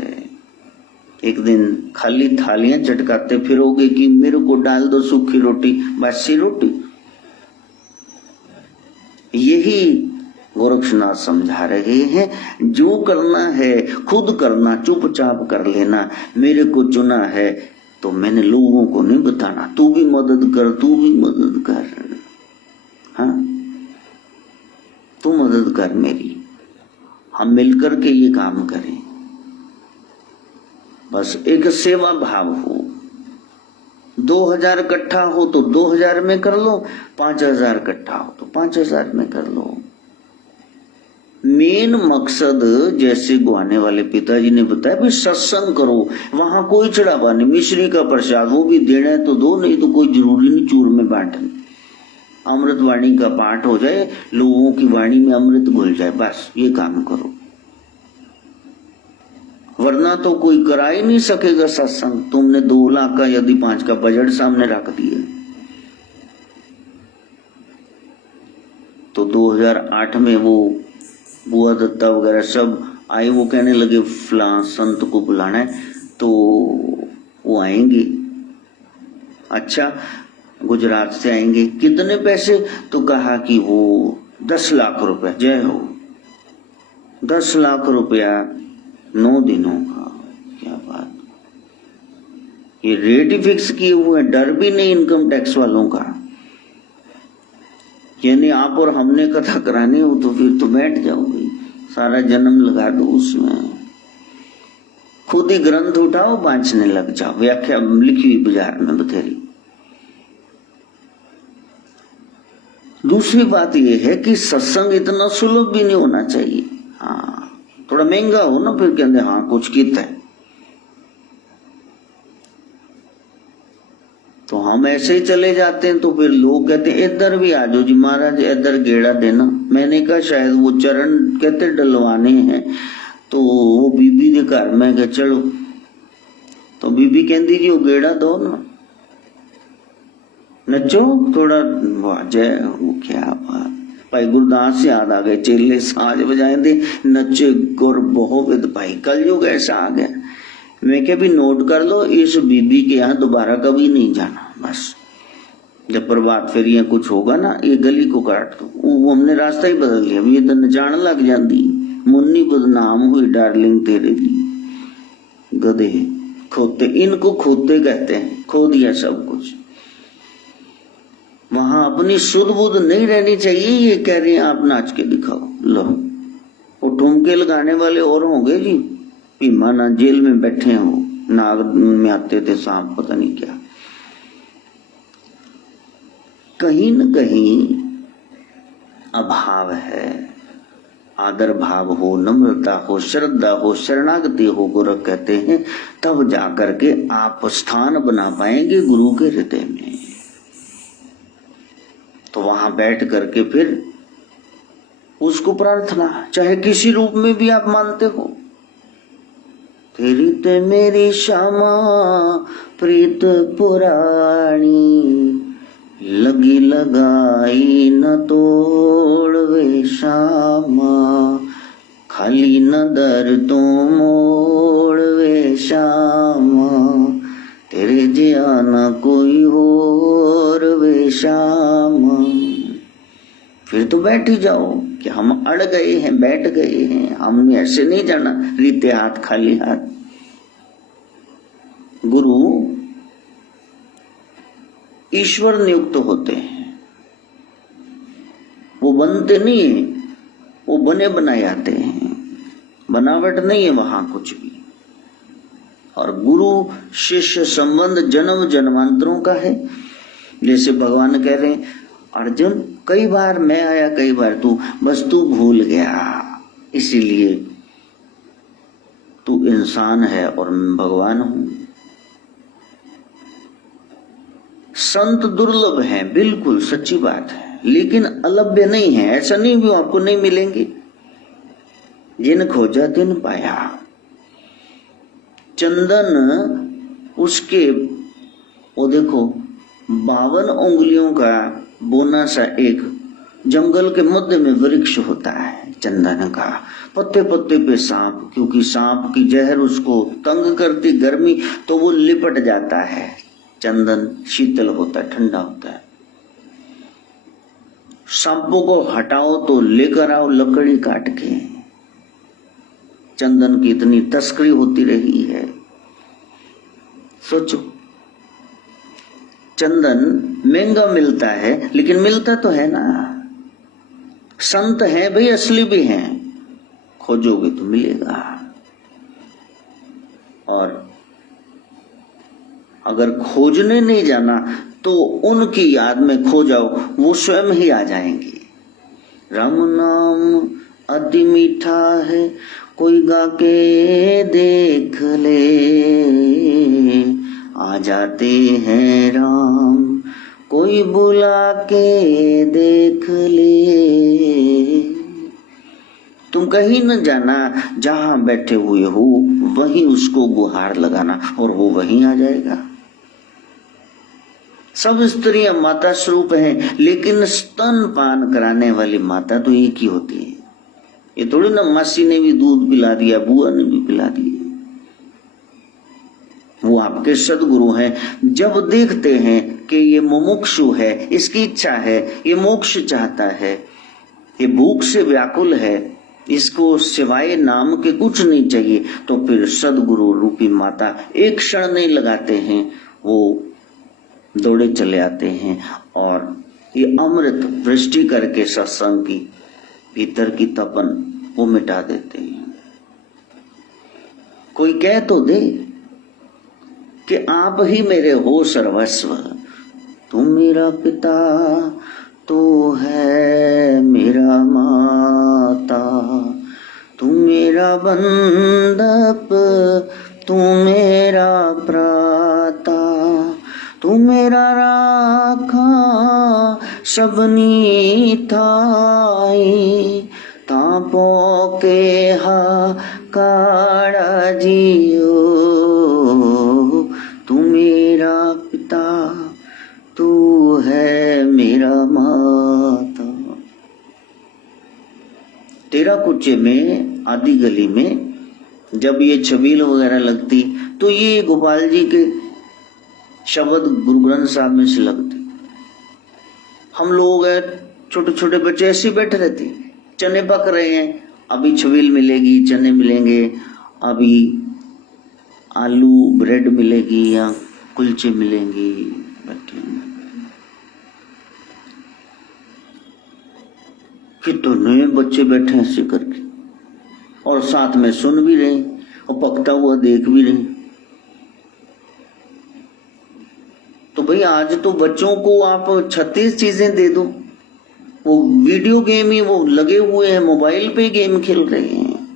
एक दिन खाली थालियां चटकाते फिरोगे कि मेरे को डाल दो सूखी रोटी, बासी रोटी। यही गोरक्षनाथ समझा रहे हैं, जो करना है खुद करना, चुपचाप कर लेना। मेरे को चुना है तो मैंने लोगों को नहीं बताना, तू भी मदद कर, तू भी मदद कर, हाँ तू मदद कर मेरी, हम मिलकर के ये काम करें। बस एक सेवा भाव हो। 2000 इकट्ठा हो तो 2000 में कर लो, 5000 इकट्ठा हो तो 5000 में कर लो। मेन मकसद जैसे गुआने वाले पिताजी ने बताया भी सत्संग करो, वहां कोई चढ़ावा नहीं, मिश्री का प्रसाद वो भी देना है तो दो, नहीं तो कोई जरूरी नहीं चूर में बांटना। अमृत वाणी का पाठ हो जाए, लोगों की वाणी में अमृत घुल जाए, बस ये काम करो। वरना तो कोई करा ही नहीं सकेगा सत्संग। तुमने 2 लाख का यदि 5 का बजट सामने रख दिया तो 2008 में वो बुआ दत्ता वगैरह सब आए, वो कहने लगे फलां संत को बुलाना है, तो वो आएंगे। अच्छा गुजरात से आएंगे, कितने पैसे? तो कहा कि वो 10 लाख रुपया। जय हो, 10 लाख रुपया 9 दिनों का, क्या बात। ये रेट ही फिक्स किए हुए, डर भी नहीं इनकम टैक्स वालों का। यानी आप और हमने कथा करानी हो तो फिर तो बैठ जाओगे, सारा जन्म लगा दो उसमें, खुद ही ग्रंथ उठाओ बांचने लग जाओ, व्याख्या लिखी हुई बाजार में बथेरी। दूसरी बात यह है कि सत्संग इतना सुलभ भी नहीं होना चाहिए। हाँ थोड़ा महंगा हो ना, फिर कहते हाँ कुछ कित है, तो हम ऐसे ही चले जाते हैं। तो फिर लोग कहते हैं इधर भी आ जाओ जी महाराज, इधर गेड़ा देना। मैंने कहा शायद वो चरण कहते डलवाने हैं, तो वो बीबी के घर में कहा चलो, तो बीबी कहती जी वो गेड़ा दो ना, नचो थोड़ा। जय वो क्या बात। भाई गुरदास से याद आ गए, चेले साज बजाए थे, नचे गुर बहुविद भाई, कलयुग ऐसा आ गया। मैं क्या भी नोट कर लो, इस बीबी के यहाँ दोबारा कभी नहीं जाना। बस जब प्रभात फेरी या कुछ होगा ना, ये गली को काट दो। वो हमने रास्ता ही बदल लिया, ये तो नचाण लग जाती, मुन्नी बदनाम हुई डार्लिंग तेरे दी। गधे खोते, इनको खोते कहते हैं, खो दिया सब कुछ। वहां अपनी शुद्ध बुद्ध नहीं रहनी चाहिए। ये कह रहे हैं आप नाच के दिखाओ, लो वो ठुमके लगाने वाले और होंगे जी। भीमानाथ जेल में बैठे हो, नाग में आते थे सांप, पता नहीं क्या। कहीं न कहीं अभाव है। आदर भाव हो, नम्रता हो, श्रद्धा हो, शरणागति हो, गुरु कहते हैं, तब जाकर के आप स्थान बना पाएंगे गुरु के हृदय में। तो वहां बैठ करके फिर उसको प्रार्थना, चाहे किसी रूप में भी आप मानते हो, तेरी ते मेरी श्यामा प्रीत पुराणी, लगी लगाई न तोड़ वे श्यामा, खाली न दर तो मोड़ वे श्यामा, तेरे जिया न कोई और वे श्यामा। फिर तो बैठ ही जाओ कि हम अड़ गए हैं, बैठ गए हैं, हमने ऐसे नहीं जाना रीते हाथ खाली हाथ। गुरु ईश्वर नियुक्त होते हैं, वो बनते नहीं है, वो बने बनाए आते हैं, बनावट नहीं है वहां कुछ भी। और गुरु शिष्य संबंध जन्म जन्मांतरों का है। जैसे भगवान कह रहे हैं, अर्जुन कई बार मैं आया, कई बार तू, बस तू भूल गया, इसीलिए तू इंसान है और मैं भगवान हूं। संत दुर्लभ हैं, बिल्कुल सच्ची बात है, लेकिन अलभ्य नहीं है। ऐसा नहीं भी आपको नहीं मिलेंगे, जिन खोजा तिन पाया। चंदन उसके, वो देखो 52 उंगलियों का बोना सा एक जंगल के मध्य में वृक्ष होता है चंदन का, पत्ते पत्ते पे सांप, क्योंकि सांप की जहर उसको तंग करती, गर्मी तो वो लिपट जाता है। चंदन शीतल होता है, ठंडा होता है। सांपों को हटाओ तो लेकर आओ लकड़ी काट के। चंदन की इतनी तस्करी होती रही है। सोचो, चंदन महंगा मिलता है, लेकिन मिलता तो है ना। संत हैं भाई, असली भी हैं, खोजोगे तो मिलेगा। और अगर खोजने नहीं जाना तो उनकी याद में खो जाओ, वो स्वयं ही आ जाएंगे। राम नाम अति मीठा है, कोई गा के देख ले, आ जाते हैं राम, कोई बुला के देख ले। तुम कहीं न जाना, जहां बैठे हुए हो वहीं उसको गुहार लगाना और वो वहीं आ जाएगा। सब स्त्रियां माता स्वरूप हैं, लेकिन स्तन पान कराने वाली माता तो एक ही होती है। ये थोड़ी ना मासी ने भी दूध पिला दिया, बुआ ने भी पिला दिया। वो आपके सदगुरु हैं। जब देखते हैं कि ये मुमुक्षु है, इसकी इच्छा है, ये मोक्ष चाहता है, ये भूख से व्याकुल है, इसको सिवाय नाम के कुछ नहीं चाहिए, तो फिर सदगुरु रूपी माता एक क्षण नहीं लगाते हैं, वो दौड़े चले आते हैं और ये अमृत वृष्टि करके सत्संग की भीतर की तपन वो मिटा देते हैं। कोई कह तो दे कि आप ही मेरे हो सर्वस्व, तुम मेरा पिता तो है मेरा माता, तुम मेरा बंधप, तुम मेरा प्राता, तू मेरा राखा सबनी थाई, तापो के हा काड़ा जियो, तू मेरा पिता, तू है मेरा माता। तेरा कुचे में आदि गली में जब ये छबील वगैरह लगती तो ये गोपाल जी के शब्द गुरु ग्रंथ साहब में से लगते। हम लोग छोटे छोटे बच्चे ऐसे बैठे रहते, चने पक रहे हैं, अभी छबील मिलेगी, चने मिलेंगे, अभी आलू ब्रेड मिलेगी या कुलचे मिलेंगे, बैठे कितने बच्चे बैठे ऐसे करके और साथ में सुन भी रहे और पकता हुआ देख भी रहे। तो भाई भाई आज तो बच्चों को आप 36 चीजें दे दो, वो वीडियो गेम ही वो लगे हुए हैं, मोबाइल पे गेम खेल रहे हैं।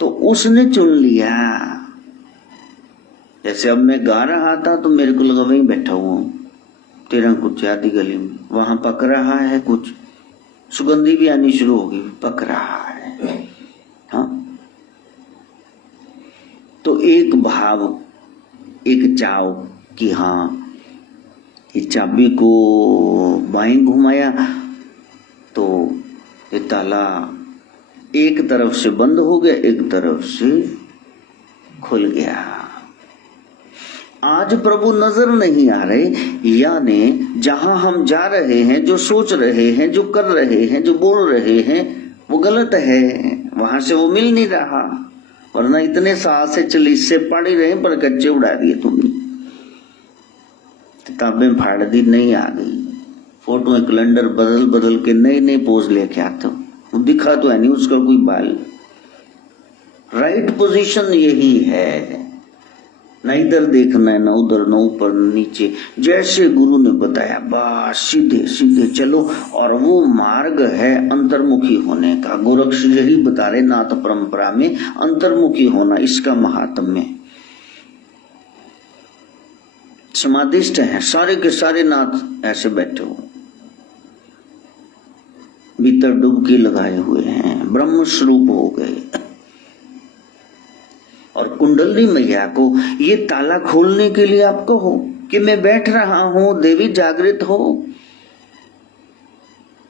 तो उसने चुन लिया। जैसे अब मैं गा रहा था तो मेरे को लगा वहीं बैठा हुआ हूं, तेरा कुछ आधी गली में, वहां पक रहा है, कुछ सुगंधी भी आनी शुरू होगी, पक रहा है। हाँ, तो एक भाव, एक चाव कि हाँ, इस चाबी को बाएं घुमाया तो ये ताला एक तरफ से बंद हो गया, एक तरफ से खुल गया। आज प्रभु नजर नहीं आ रहे, यानी जहां हम जा रहे हैं, जो सोच रहे हैं, जो कर रहे हैं, जो बोल रहे हैं, वो गलत है, वहां से वो मिल नहीं रहा। वरना इतने साल से चल इससे पढ़ ही रहे, पर कच्चे उड़ा दिए तुमने, किताबें फाड़ दी, नहीं आ गई, फोटो कैलेंडर बदल बदल के नई नई पोज लेके आते हो, वो दिखा तो है नहीं उसका कोई बाल। राइट पोजीशन यही है, न इधर देखना है, न उधर, न ऊपर न नीचे, जैसे गुरु ने बताया बस सीधे सीधे चलो। और वो मार्ग है अंतर्मुखी होने का। गोरक्ष यही बता रहे नाथ परंपरा में, अंतर्मुखी होना इसका महात्म्य। समाधिष्ट हैं सारे के सारे नाथ, ऐसे बैठे हो, भीतर डुबकी लगाए हुए हैं, ब्रह्म स्वरूप हो गए। और कुंडली मैया को ये ताला खोलने के लिए आप कहो कि मैं बैठ रहा हूं, देवी जागृत हो,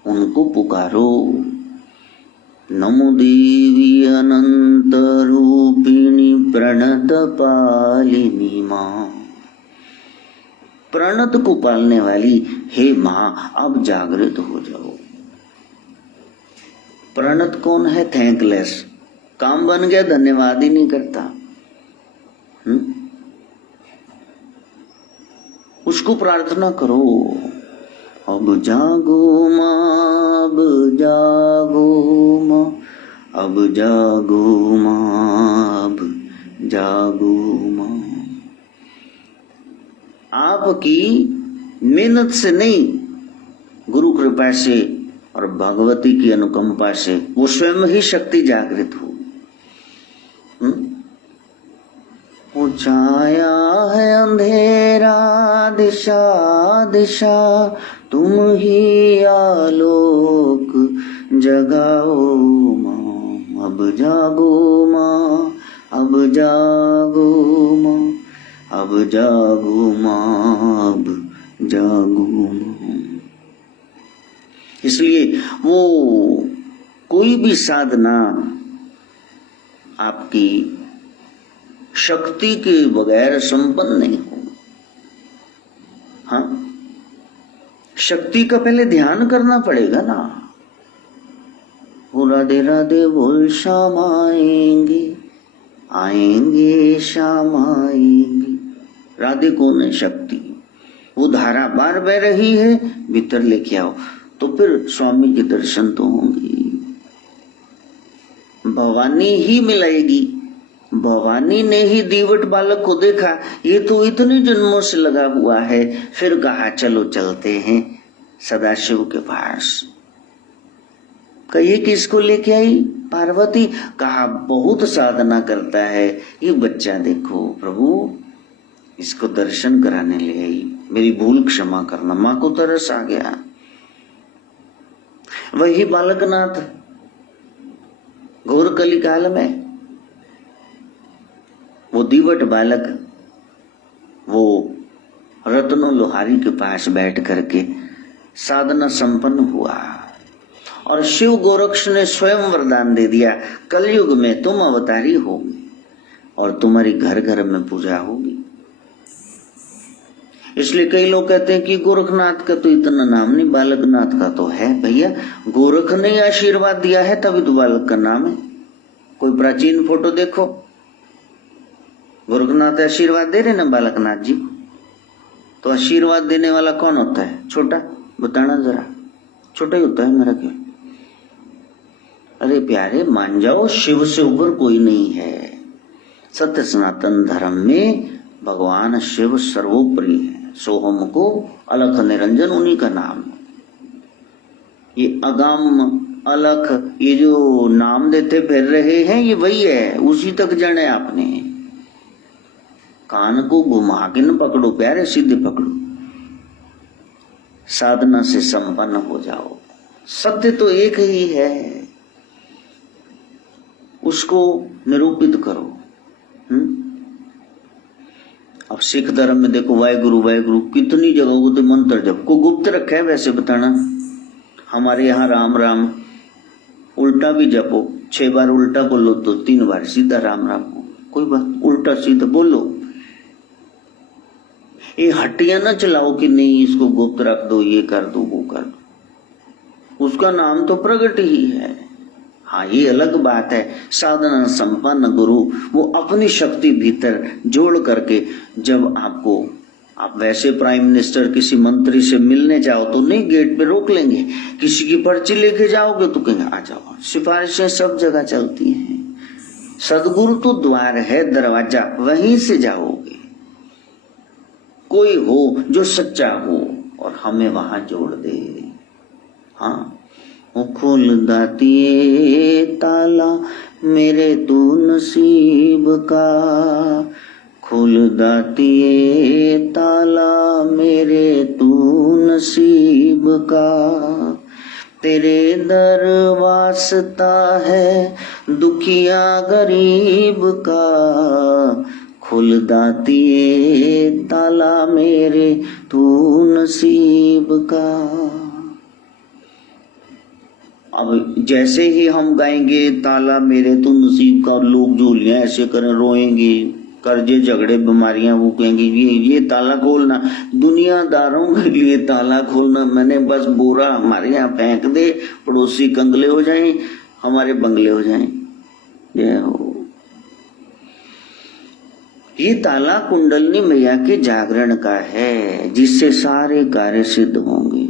उनको पुकारो। नमो देवी अनंत रूपिणी प्रणत पालिनी मां, प्रणत को पालने वाली हे मां, अब जागृत हो जाओ। प्रणत कौन है? थैंकलेस, काम बन गया, धन्यवाद ही नहीं करता। उसको प्रार्थना करो, अब जागो मां, अब जागो मां, अब जागो मां, अब जागो मां। आपकी मेहनत से नहीं, गुरु कृपा से और भगवती की अनुकंपा से वो स्वयं ही शक्ति जागृत हो। वो छाया है अंधेरा दिशा दिशा, तुम ही आलोक जगाओ मां, अब जागो मां, अब जागो मां, अब जागो मां, अब जागो मां। इसलिए वो कोई भी साधना आपकी शक्ति के बगैर संपन्न नहीं होगी। हाँ, शक्ति का पहले ध्यान करना पड़ेगा ना। वो राधे राधे बोल शाम आएंगे, आएंगे शाम आएंगे। राधे कौन है? शक्ति। वो धारा बार बह रही है, भीतर लेके आओ तो फिर स्वामी के दर्शन तो होंगे। भवानी ही मिलाएगी। भवानी ने ही दीवट बालक को देखा, ये तो इतने जन्मों से लगा हुआ है, फिर कहा चलो चलते हैं सदाशिव के पास। कहिए किसको लेके आई? पार्वती। कहा बहुत साधना करता है, ये बच्चा देखो प्रभु, इसको दर्शन कराने ले आई, मेरी भूल क्षमा करना। मां को तरस आ गया। वही बालकनाथ घोर कली काल में, वो दीवट बालक वो रत्नो लोहारी के पास बैठ करके साधना संपन्न हुआ। और शिव गोरक्ष ने स्वयं वरदान दे दिया, कलयुग में तुम अवतारी होगी और तुम्हारी घर घर में पूजा होगी। इसलिए कई लोग कहते हैं कि गोरखनाथ का तो इतना नाम नहीं, बालकनाथ का तो है। भैया, गोरख ने आशीर्वाद दिया है तभी तो बालक का नाम है। कोई प्राचीन फोटो देखो, गोरखनाथ आशीर्वाद दे रहे ना बालकनाथ जी को, तो आशीर्वाद देने वाला कौन होता है? छोटा, बताना जरा। छोटा ही होता है मेरा ख्याल। अरे प्यारे, मान जाओ शिव से ऊपर कोई नहीं है। सत्य सनातन धर्म में भगवान शिव सर्वोपरि है। सोहम को अलख निरंजन उन्हीं का नाम है। ये अगम अलख ये जो नाम देते फिर रहे हैं ये वही है, उसी तक जाने आपने। कान को घुमा के न पकड़ो प्यारे, सीधे पकड़ो, साधना से संपन्न हो जाओ। सत्य तो एक ही है, उसको निरूपित करो। अब सिख धर्म में देखो वाहेगुरु वाहेगुरु कितनी जगहों को मंत्र जप को गुप्त रखा है। वैसे बताना, हमारे यहाँ राम राम उल्टा भी जपो, 6 बार उल्टा बोलो तो 3 बार सीधा राम राम हो, कोई बात, उल्टा सीधा बोलो। ये हट्टियां ना चलाओ कि नहीं इसको गुप्त रख दो, ये कर दो वो कर दो, उसका नाम तो प्रगट ही है। हाँ ये अलग बात है, साधना संपन्न गुरु वो अपनी शक्ति भीतर जोड़ करके, जब आपको आप वैसे प्राइम मिनिस्टर किसी मंत्री से मिलने जाओ तो नहीं गेट पे रोक लेंगे, किसी की पर्ची लेके जाओगे तो कहेंगे आ जाओ। सिफारिशें सब जगह चलती हैं, सदगुरु तो द्वार है, दरवाजा, वहीं से जाओगे। कोई हो जो सच्चा हो और हमें वहां जोड़ दे। हाँ खोल दातिए ताला मेरे तू नसीब का, खोल दातिए ताला मेरे तू नसीब का, तेरे दर वास्ता है दुखिया गरीब का, खोल दातिए ताला मेरे तू नसीब का। अब जैसे ही हम गाएंगे ताला मेरे तू नसीब का, और लोग झूलियां ऐसे करें, रोएंगे, कर्जे झगड़े बीमारियां, वो कहेंगे ये ताला खोलना, दुनियादारों के लिए ताला खोलना, मैंने बस बोरा हमारे यहाँ फेंक दे, पड़ोसी कंगले हो जाएं, हमारे बंगले हो जाएं। ये हो, ये ताला कुंडलनी मैया के जागरण का है, जिससे सारे कार्य सिद्ध होंगे।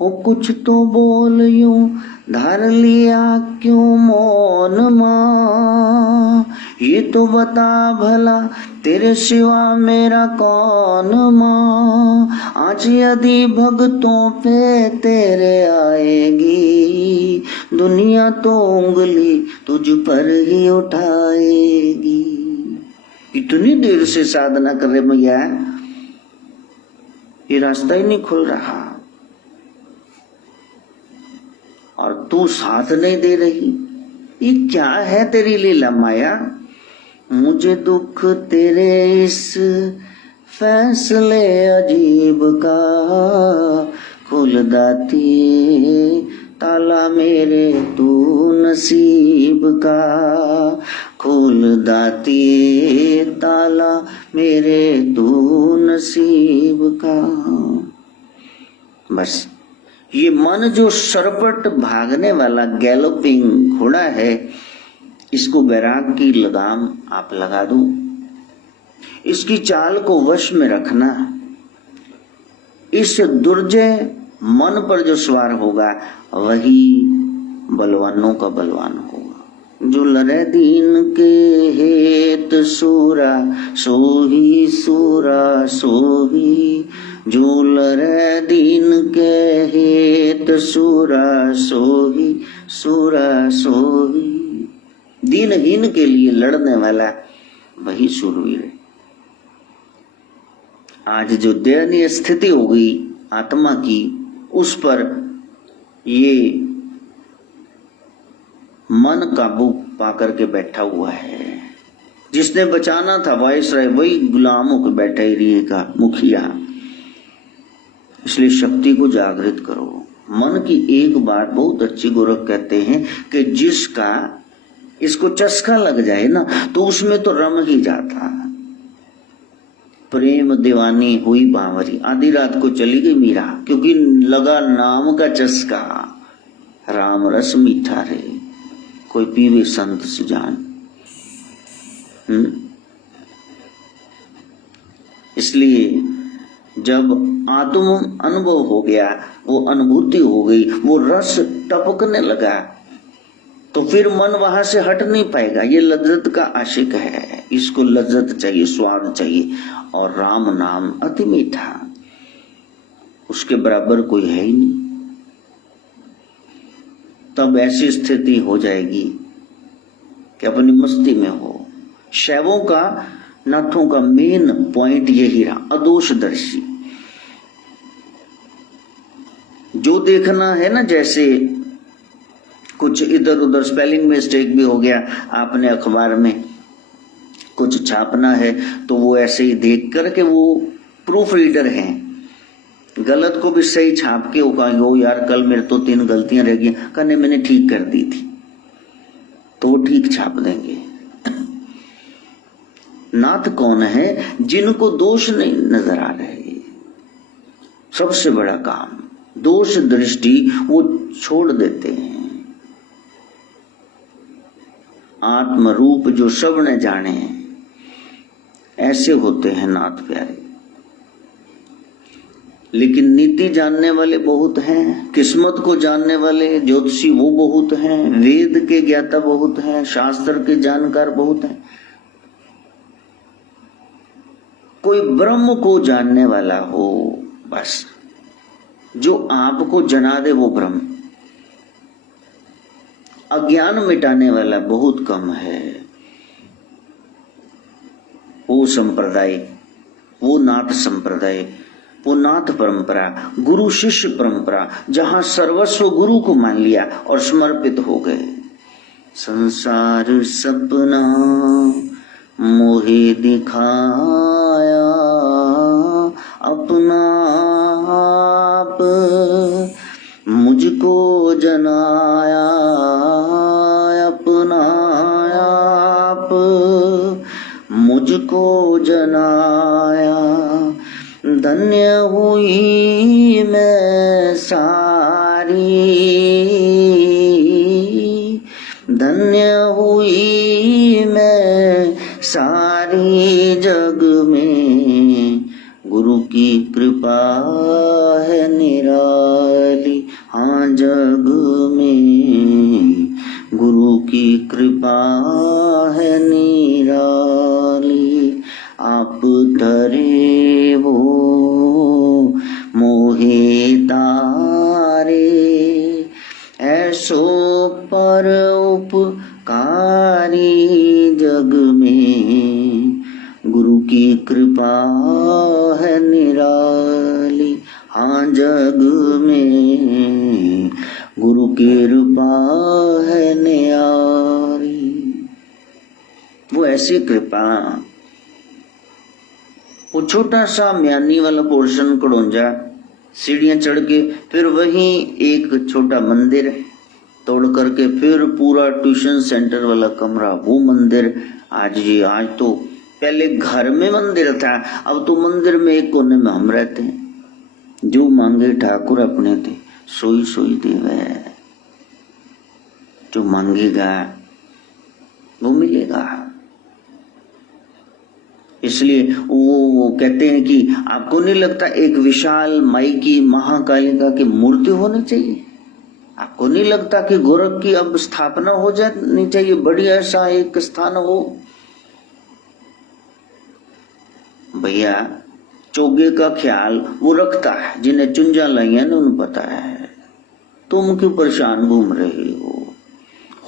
ओ कुछ तो बोल यूं धर लिया क्यों मौन माँ, ये तो बता भला तेरे सिवा मेरा कौन माँ, आज यदि भक्तों पे तेरे आएगी, दुनिया तो उंगली तुझ पर ही उठाएगी। इतनी देर से साधना कर रहे मैया, ये रास्ता ही नहीं खुल रहा और तू साथ नहीं दे रही, ये क्या है तेरी लीला माया। मुझे दुख तेरे इस फैसले अजीब का, खोल दाती ताला मेरे तू नसीब का, खोल दाती ताला मेरे तू नसीब का। बस ये मन जो सरपट भागने वाला गैलोपिंग घोड़ा है, इसको वैराग की लगाम आप लगा दो, इसकी चाल को वश में रखना। इस दुर्जय मन पर जो सवार होगा वही बलवानों का बलवान होगा। जो लड़े दीन के हेत सूरा सोही सूरा सोही, जो लड़े दीन के हेत सूरा सोही सूरा सोही। दीनहीन के लिए लड़ने वाला वही शूरवीर है। आज जो दयनीय स्थिति हो गई आत्मा की, उस पर ये मन काबू पाकर के बैठा हुआ है। जिसने बचाना था वायसराय, वही गुलाम होकर बैठा ही रही का मुखिया। इसलिए शक्ति को जागृत करो। मन की एक बात बहुत अच्छी गोरख कहते हैं कि जिसका इसको चस्का लग जाए ना तो उसमें तो रम ही जाता। प्रेम दीवानी हुई बावरी, आधी रात को चली गई मीरा, क्योंकि लगा नाम का चस्का। राम रस मीठा रे, कोई पीवे संत सुजान। इसलिए जब आत्म अनुभव हो गया, वो अनुभूति हो गई, वो रस टपकने लगा, तो फिर मन वहां से हट नहीं पाएगा। ये लज्जत का आशिक है, इसको लज्जत चाहिए, स्वाद चाहिए। और राम नाम अति मीठा, उसके बराबर कोई है ही नहीं। तब ऐसी स्थिति हो जाएगी कि अपनी मस्ती में हो। शैवों का, नाथों का मेन पॉइंट यही रहा, अदोषदर्शी। जो देखना है ना, जैसे कुछ इधर उधर स्पेलिंग मिस्टेक भी हो गया, आपने अखबार में कुछ छापना है तो वो ऐसे ही देख करके, वो प्रूफ रीडर हैं, गलत को भी सही छाप के वो कहेंगे, ओ यार कल मेरे तो 3 गलतियां रह गई, कहने मैंने ठीक कर दी थी, तो वो ठीक छाप देंगे। नाथ कौन है? जिनको दोष नहीं नजर आ रहे। सबसे बड़ा काम, दोष दृष्टि वो छोड़ देते हैं। आत्म रूप जो सब ने जाने, ऐसे होते हैं नाथ प्यारे। लेकिन नीति जानने वाले बहुत हैं, किस्मत को जानने वाले ज्योतिषी वो बहुत हैं, वेद के ज्ञाता बहुत हैं, शास्त्र के जानकार बहुत हैं। कोई ब्रह्म को जानने वाला हो, बस जो आपको जना दे वो ब्रह्म। अज्ञान मिटाने वाला बहुत कम है। वो संप्रदाय, वो नाथ संप्रदाय, वो नाथ परंपरा, गुरु शिष्य परंपरा, जहां सर्वस्व गुरु को मान लिया और समर्पित हो गए। संसार सपना मोहे दिखाया, अपना आप मुझको जनाया, अपना आप मुझको जनाया। धन्य हुई मैं सारी, धन्य हुई मैं सारी जग में, गुरु की कृपा है निराली। हाँ जग में गुरु की कृपा है निराली। आप धरे वो मोहे तारे, ऐसो पर उपकारी जग में, गुरु की कृपा है निराली। हाँ जग में गुरु की कृपा है निराली। वो ऐसी कृपा, वो छोटा सा म्यानी वाला पोर्शन कड़ोंजा, सीढ़ियां चढ़ के फिर वहीं एक छोटा मंदिर तोड़ करके फिर पूरा ट्यूशन सेंटर वाला कमरा, वो मंदिर। आज तो पहले घर में मंदिर था, अब तो मंदिर में एक कोने में हम रहते हैं। जो मांगे ठाकुर अपने थे, सोई सोई देवे। जो मांगेगा वो मिलेगा। इसलिए वो कहते हैं कि आपको नहीं लगता एक विशाल माई की, महाकालिका की मूर्ति होनी चाहिए? आपको नहीं लगता कि गोरख की अब स्थापना हो जानी चाहिए, बढ़िया सा एक स्थान हो? भैया चोगे का ख्याल वो रखता है, जिन्हें चुंजा लाइया ने उन्हें पता है। तुम क्यों परेशान घूम रहे हो?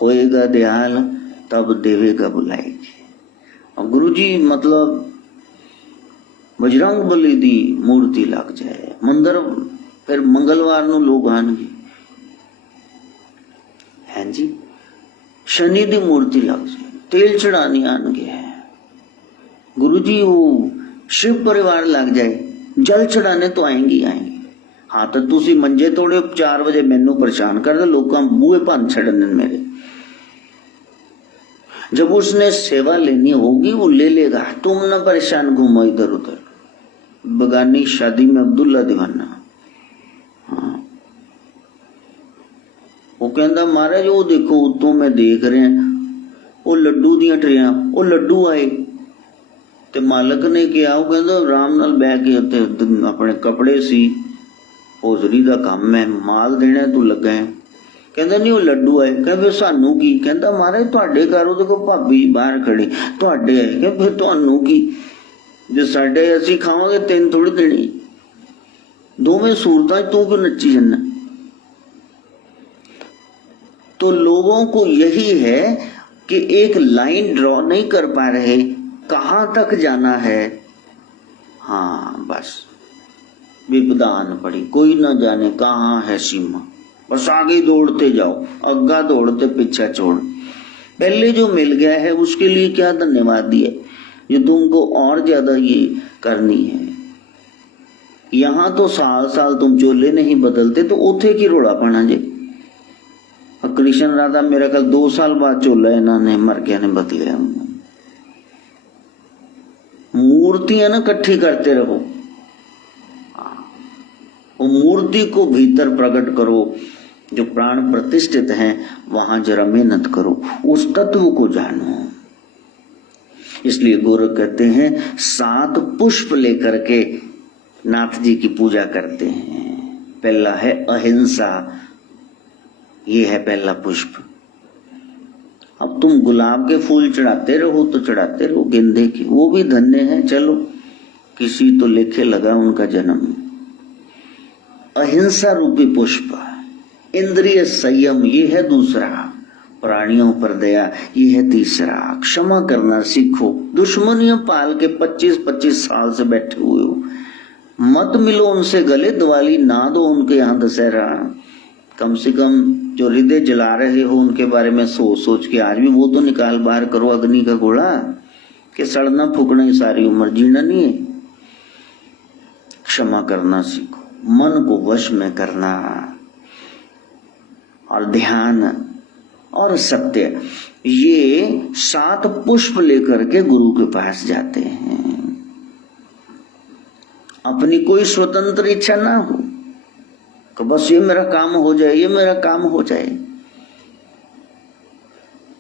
होएगा दयाल तब देवेगा बुलाएगी। और गुरुजी मतलब बजरंग बली दी मूर्ति लग जाए मंदिर, फिर मंगलवार नू लोग आएंगे, हैं जी। शनि दी मूर्ति लग जाए, तेल चढ़ानी आएंगे। गुरुजी वो शिव परिवार लग जाए, जल चढ़ाने तो आएंगे आएंगे। हाँ तो तुसी मंजे तोड़े 4 बजे मैनू परेशान कर दे, लोगों बूहे भन छड़ने मेरे। जब उसने सेवा लेनी होगी वो ले लेगा, तुम ना परेशान घूमो इधर उधर। बगानी शादी में अब्दुल्ला दीवाना, हाँ वो कहता महाराज वो देखो उतो मैं देख रहे हैं वो लड्डू दियां ट्रेयां, वो लड्डू आए ते मालक ने कहा, वो कहता आराम नाल बह के अपने कपड़े सी, हौजरी दा काम है, माल देना तू लगा है। कहता नहीं वो लड्डू आए। कह फिर सानू की? कहता महाराज तुहाडे घर वो देखो भाभी बाहर खड़ी, तुहाडे आए। कह फिर तुहानू की? जो साडे असीं खावांगे तेन थोड़ी देनी। दोवें सूरतां तू क्यों नच्ची जन्ना? तो लोगों को यही है कि एक लाइन ड्रॉ नहीं कर पा रहे, कहां तक जाना है। हाँ बस विपदा आन पड़ी, कोई ना जाने कहां है सीमा, बस आगे दौड़ते जाओ, अग्गा दौड़ते पीछा छोड़। पहले जो मिल गया है उसके लिए क्या धन्यवाद दिए, जो तुमको और ज्यादा ये करनी है। यहां तो साल साल तुम चोले नहीं बदलते तो उथे की रोड़ा पाना जे। कृष्ण राधा मेरा कल 2 साल बाद चोला इन्होंने मर गया ने बदले। मूर्तियां ना इकट्ठी करते रहो, वो मूर्ति को भीतर प्रकट करो, जो प्राण प्रतिष्ठित हैं वहां जरा मेहनत करो, उस तत्व को जानो। इसलिए गोरख कहते हैं 7 पुष्प लेकर के नाथ जी की पूजा करते हैं। पहला है अहिंसा, ये है पहला पुष्प। अब तुम गुलाब के फूल चढ़ाते रहो तो चढ़ाते रहो, गेंदे के, वो भी धन्य है, चलो किसी तो लेखे लगा उनका जन्म। अहिंसा रूपी पुष्प, इंद्रिय संयम ये है दूसरा, प्राणियों पर दया ये है तीसरा, क्षमा करना सीखो। दुश्मनियों पाल के 25-25 साल से बैठे हुए हो, मत मिलो उनसे गले, दिवाली ना दो उनके यहाँ दशहरा। कम से कम जो हृदय जला रहे हो उनके बारे में सोच सोच के आज भी वो तो निकाल बाहर करो अग्नि का घोड़ा, कि सड़ना फूकना ही सारी उम्र, जीना नहीं है। क्षमा करना सीखो, मन को वश में करना, और ध्यान और सत्य, ये 7 पुष्प लेकर के गुरु के पास जाते हैं। अपनी कोई स्वतंत्र इच्छा ना हो कि बस ये मेरा काम हो जाए, ये मेरा काम हो जाए।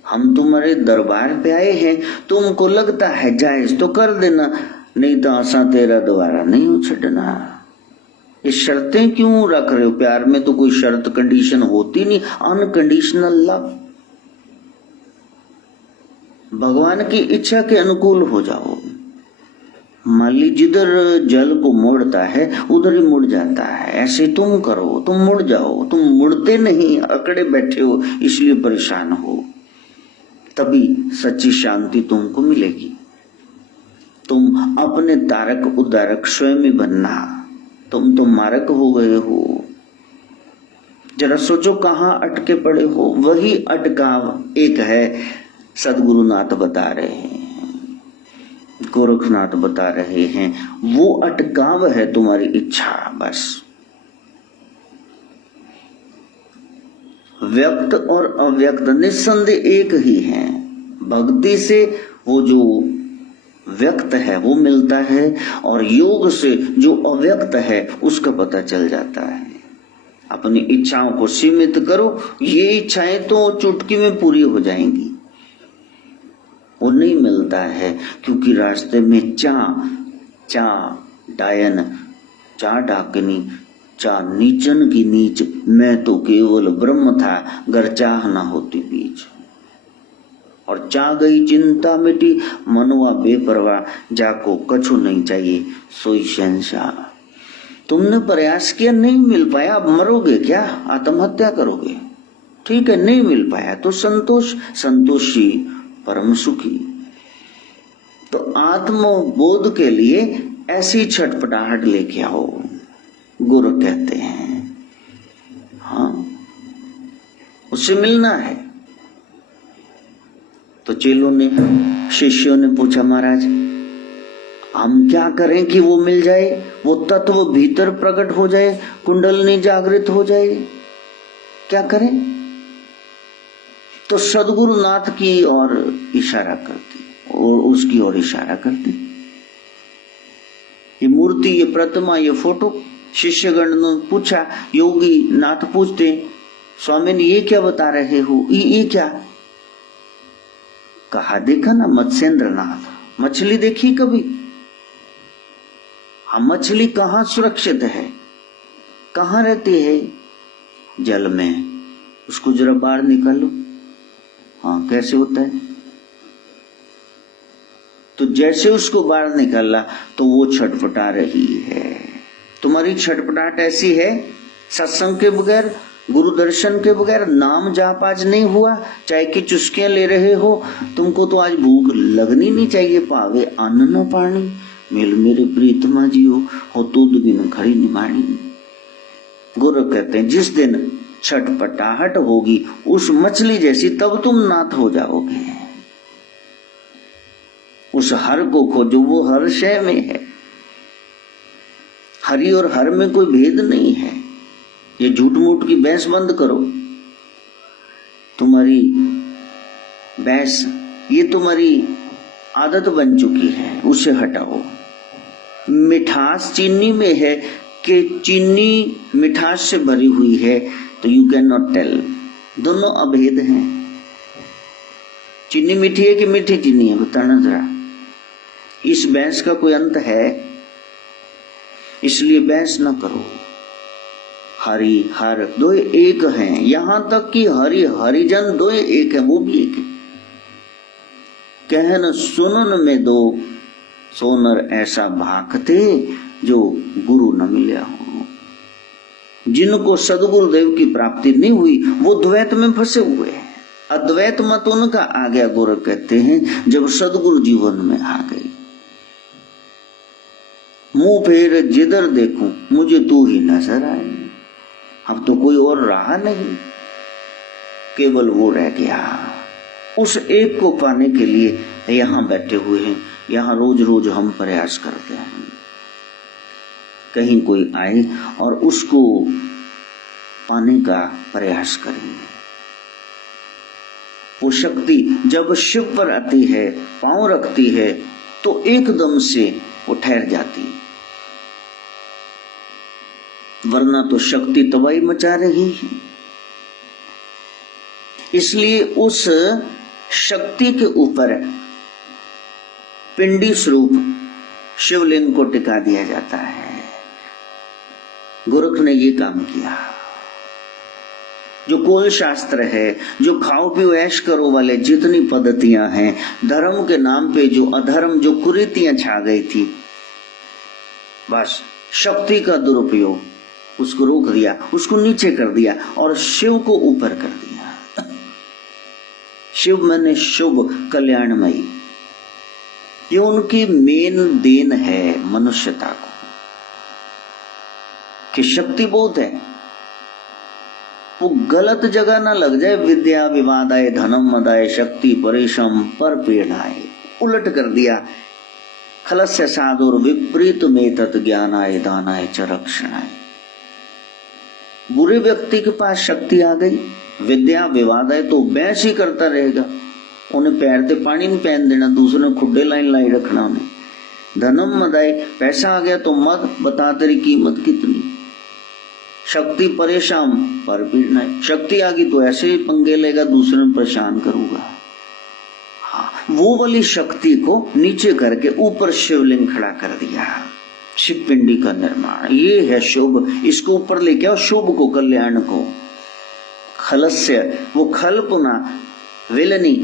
हम तुम्हारे दरबार पे आए हैं, तुमको लगता है जायज तो कर देना, नहीं तो आसा तेरा दोबारा नहीं उछड़ना। ये शर्तें क्यों रख रहे हो? प्यार में तो कोई शर्त कंडीशन होती नहीं, अनकंडीशनल लव। भगवान की इच्छा के अनुकूल हो जाओ। मान ली जिधर जल को मोड़ता है उधर ही मुड़ जाता है, ऐसे तुम करो, तुम मुड़ जाओ। तुम मुड़ते नहीं, अकड़े बैठे हो, इसलिए परेशान हो। तभी सच्ची शांति तुमको मिलेगी। तुम अपने तारक उदारक स्वयं ही बनना, तुम तो मारक हो गए हो। जरा सोचो कहाँ अटके पड़े हो। वही अटकाव एक है, सदगुरुनाथ बता रहे हैं, गोरखनाथ बता रहे हैं, वो अटकाव है तुम्हारी इच्छा। बस व्यक्त और अव्यक्त निस्संदेह एक ही है। भक्ति से वो जो व्यक्त है वो मिलता है, और योग से जो अव्यक्त है उसका पता चल जाता है। अपनी इच्छाओं को सीमित करो, ये इच्छाएं तो चुटकी में पूरी हो जाएंगी। वो नहीं मिलता है क्योंकि रास्ते में चा डायन, चा डाकनी, चा नीचन की नीच, मैं तो केवल ब्रह्म था, गर चाह ना होती बीच। और चा गई चिंता मिटी, मनुआ बेपरवाह, जाको कछु नहीं चाहिए सोई शहंशाह। तुमने प्रयास किया, नहीं मिल पाया, अब मरोगे क्या? आत्महत्या करोगे? ठीक है, नहीं मिल पाया तो संतोष, संतोषी परम सुखी। तो आत्मबोध के लिए ऐसी छटपटाहट लेके आओ, गुरु कहते हैं। हाँ, उससे मिलना है। तो चेलों ने, शिष्यों ने पूछा, महाराज हम क्या करें कि वो मिल जाए, वो तत्व भीतर प्रकट हो जाए, कुंडलनी जागृत हो जाए, क्या करें? तो सदगुरुनाथ की ओर इशारा करती और उसकी ओर इशारा करती। ये मूर्ति, ये प्रतिमा, ये फोटो, शिष्यगण ने पूछा, योगी नाथ पूछते, स्वामी ने ये क्या बता रहे हो, ये क्या? कहा, देखा ना मत्स्येंद्र नाथ, मछली देखी कभी? हाँ, मछली कहाँ सुरक्षित है, कहाँ रहती है? जल में। उसको जरा बाहर निकालो। हाँ, कैसे होता है? तो जैसे उसको बाहर निकाला तो वो छटपटा रही है। तुम्हारी छटपटाहट ऐसी है, सत्संग के बगैर, गुरु दर्शन के बगैर, नाम जाप आज नहीं हुआ, चाय की चुस्कियां ले रहे हो, तुमको तो आज भूख लगनी नहीं चाहिए। पावे अन्न न पानी, मिल मेरे प्रीतमा जियो, हो दूध बिन खड़ी निमाणी। गुरु कहते हैं जिस दिन छटपटाहट होगी उस मछली जैसी, तब तुम नाथ हो जाओगे। उस हर को खोजो, वो हर शय में है। हरि और हर में कोई भेद नहीं है। ये झूठ मूठ की बहस बंद करो। तुम्हारी बहस, ये तुम्हारी आदत बन चुकी है, उसे हटाओ। मिठास चीनी में है कि चीनी मिठास से भरी हुई है, तो यू कैन नॉट टेल। दोनों अभेद हैं। चीनी मीठी है कि मीठी चीनी है, बताना जरा। इस बहस का कोई अंत है? इसलिए बहस न करो। हरि हर दो एक हैं, यहां तक कि हरि हरिजन दो एक है, वो भी एक है। कहन सुनन में दो सोनर ऐसा भाखते, जो गुरु न मिले हो। जिनको सदगुरुदेव की प्राप्ति नहीं हुई वो द्वैत में फंसे हुए हैं। अद्वैत मत उनका आ गया, गुरु कहते हैं, जब सदगुरु जीवन में आ गई। मुंह फेर जिधर देखूं मुझे तू ही नजर आए। अब तो कोई और रहा नहीं, केवल वो रह गया। उस एक को पाने के लिए यहां बैठे हुए हैं। यहां रोज रोज हम प्रयास करते हैं, कहीं कोई आए और उसको पाने का प्रयास करें। वो शक्ति जब शिव पर आती है, पांव रखती है, तो एकदम से वो ठहर जाती, वरना तो शक्ति तबाही मचा रही है। इसलिए उस शक्ति के ऊपर पिंडी स्वरूप शिवलिंग को टिका दिया जाता है। गोरख ने ये काम किया। जो कोल शास्त्र है, जो खाओ पियो ऐश करो वाले जितनी पद्धतियां हैं, धर्म के नाम पे जो अधर्म, जो कुरीतियां छा गई थी, बस शक्ति का दुरुपयोग, उसको रोक दिया, उसको नीचे कर दिया और शिव को ऊपर कर दिया। शिव मैंने शुभ, कल्याणमयी। ये उनकी मेन देन है मनुष्यता को, कि शक्ति बहुत है। वो गलत जगह ना लग जाए। विद्या विवादाय धनम मदाय शक्ति परेशम पर पीड़ाए, उलट कर दिया। खलस्य साधुर विपरीत में तत् ज्ञानाय दानाय च रक्षणाय। बुरे व्यक्ति के पास शक्ति आ गई, विद्या विवाद है, तो बहस ही करता रहेगा। उन्हें पैर ते पानी नहीं पहन देना, दूसरे खुड्डे लाइन लाई रखना। उन्हें धनम मदाई, पैसा आ गया तो मत बता तेरी कीमत कितनी। शक्ति परेशान पर पीड़ना, शक्ति आ गई तो ऐसे ही पंगे लेगा, दूसरे को परेशान करूंगा। हाँ, वो वाली शक्ति को नीचे करके ऊपर शिवलिंग खड़ा कर दिया। शिव पिंडी का निर्माण, ये है शुभ। इसको ऊपर लेके आओ, शुभ को, कल्याण को। खलस्य, वो खलपुना, विलनी,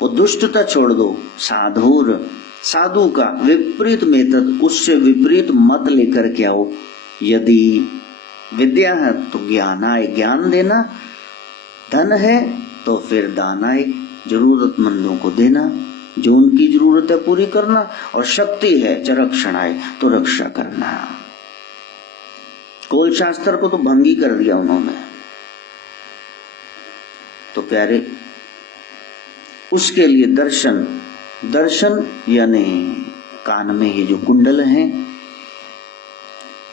वो दुष्टता छोड़ दो। साधुर, साधु का, विपरीत मेतद, उससे विपरीत मत लेकर के आओ। यदि विद्या है तो ज्ञान आए, ज्ञान देना। धन है तो फिर दान आए, जरूरतमंदों को देना, जो उनकी जरूरत है पूरी करना। और शक्ति है रक्षण आए तो रक्षा करना। कोल शास्त्र को तो भंगी कर दिया उन्होंने। तो प्यारे, उसके लिए दर्शन, दर्शन यानी कान में ये जो कुंडल हैं,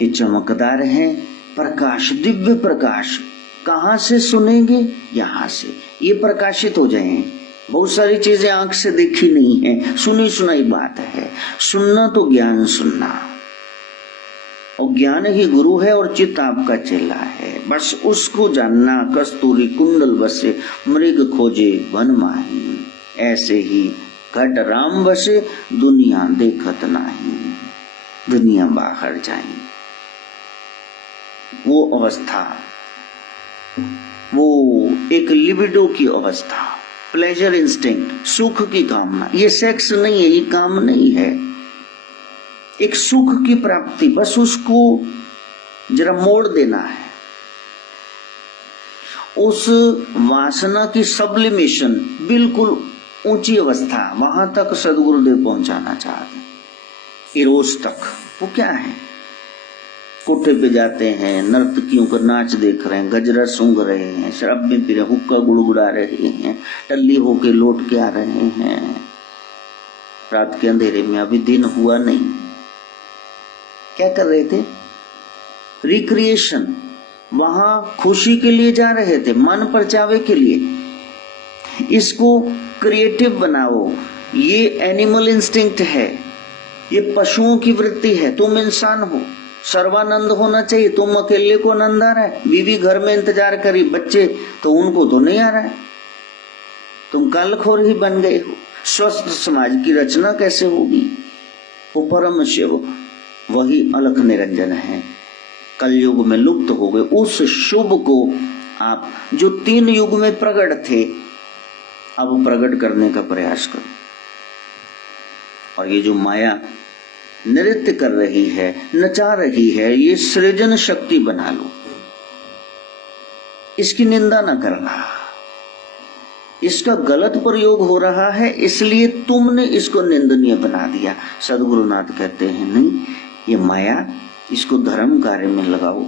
ये चमकदार हैं, प्रकाश, दिव्य प्रकाश। कहां से सुनेंगे? यहां से ये प्रकाशित हो जाएं। बहुत सारी चीजें आंख से देखी नहीं है, सुनी सुनाई बात है। सुनना तो ज्ञान सुनना, और ज्ञान ही गुरु है और चित्त आपका चेला है। बस उसको जानना। कस्तूरी कुंडल बसे मृग खोजे वन माही, ऐसे ही घट राम बसे दुनिया देखत नाही। दुनिया बाहर जाए, वो अवस्था, वो एक लिबिडो की अवस्था, प्लेजर इंस्टिंक्ट, सुख की कामना। ये सेक्स नहीं है, ये काम नहीं है, एक सुख की प्राप्ति, बस उसको जरा मोड़ देना है। उस वासना की सब्लिमेशन, बिल्कुल ऊंची अवस्था, वहां तक सदगुरुदेव पहुंचाना चाहते हैं। इरोस तक। वो क्या है? कोठे पे जाते हैं, नर्तकियों का नाच देख रहे हैं, गजरा सूंघ रहे हैं, शराब में पी रहे, हुक्का गुड़गुड़ा रहे हैं, टल्ली होके लौट के आ रहे हैं रात के अंधेरे में। अभी दिन हुआ नहीं, क्या कर रहे थे? रिक्रिएशन। वहां खुशी के लिए जा रहे थे, मन परचावे के लिए। इसको क्रिएटिव बनाओ। ये एनिमल इंस्टिंक्ट है, ये पशुओं की वृत्ति है। तुम इंसान हो, सर्वानंद होना चाहिए। तुम अकेले को आनंद आ रहा है, बीवी घर में इंतजार करी, बच्चे तो उनको तो नहीं आ रहा है। तुम कालखोर ही बन गए हो। स्वस्थ समाज की रचना कैसे होगी? वो परम शिव, वही अलख निरंजन है, कलयुग में लुप्त हो गए। उस शुभ को आप जो 3 युग में प्रकट थे, अब प्रकट करने का प्रयास करो। और ये जो माया नृत्य कर रही है, नचा रही है, ये सृजन शक्ति बना लो। इसकी निंदा न करना। इसका गलत प्रयोग हो रहा है, इसलिए तुमने इसको निंदनीय बना दिया। सद्गुरुनाथ कहते हैं नहीं, ये माया, इसको धर्म कार्य में लगाओ।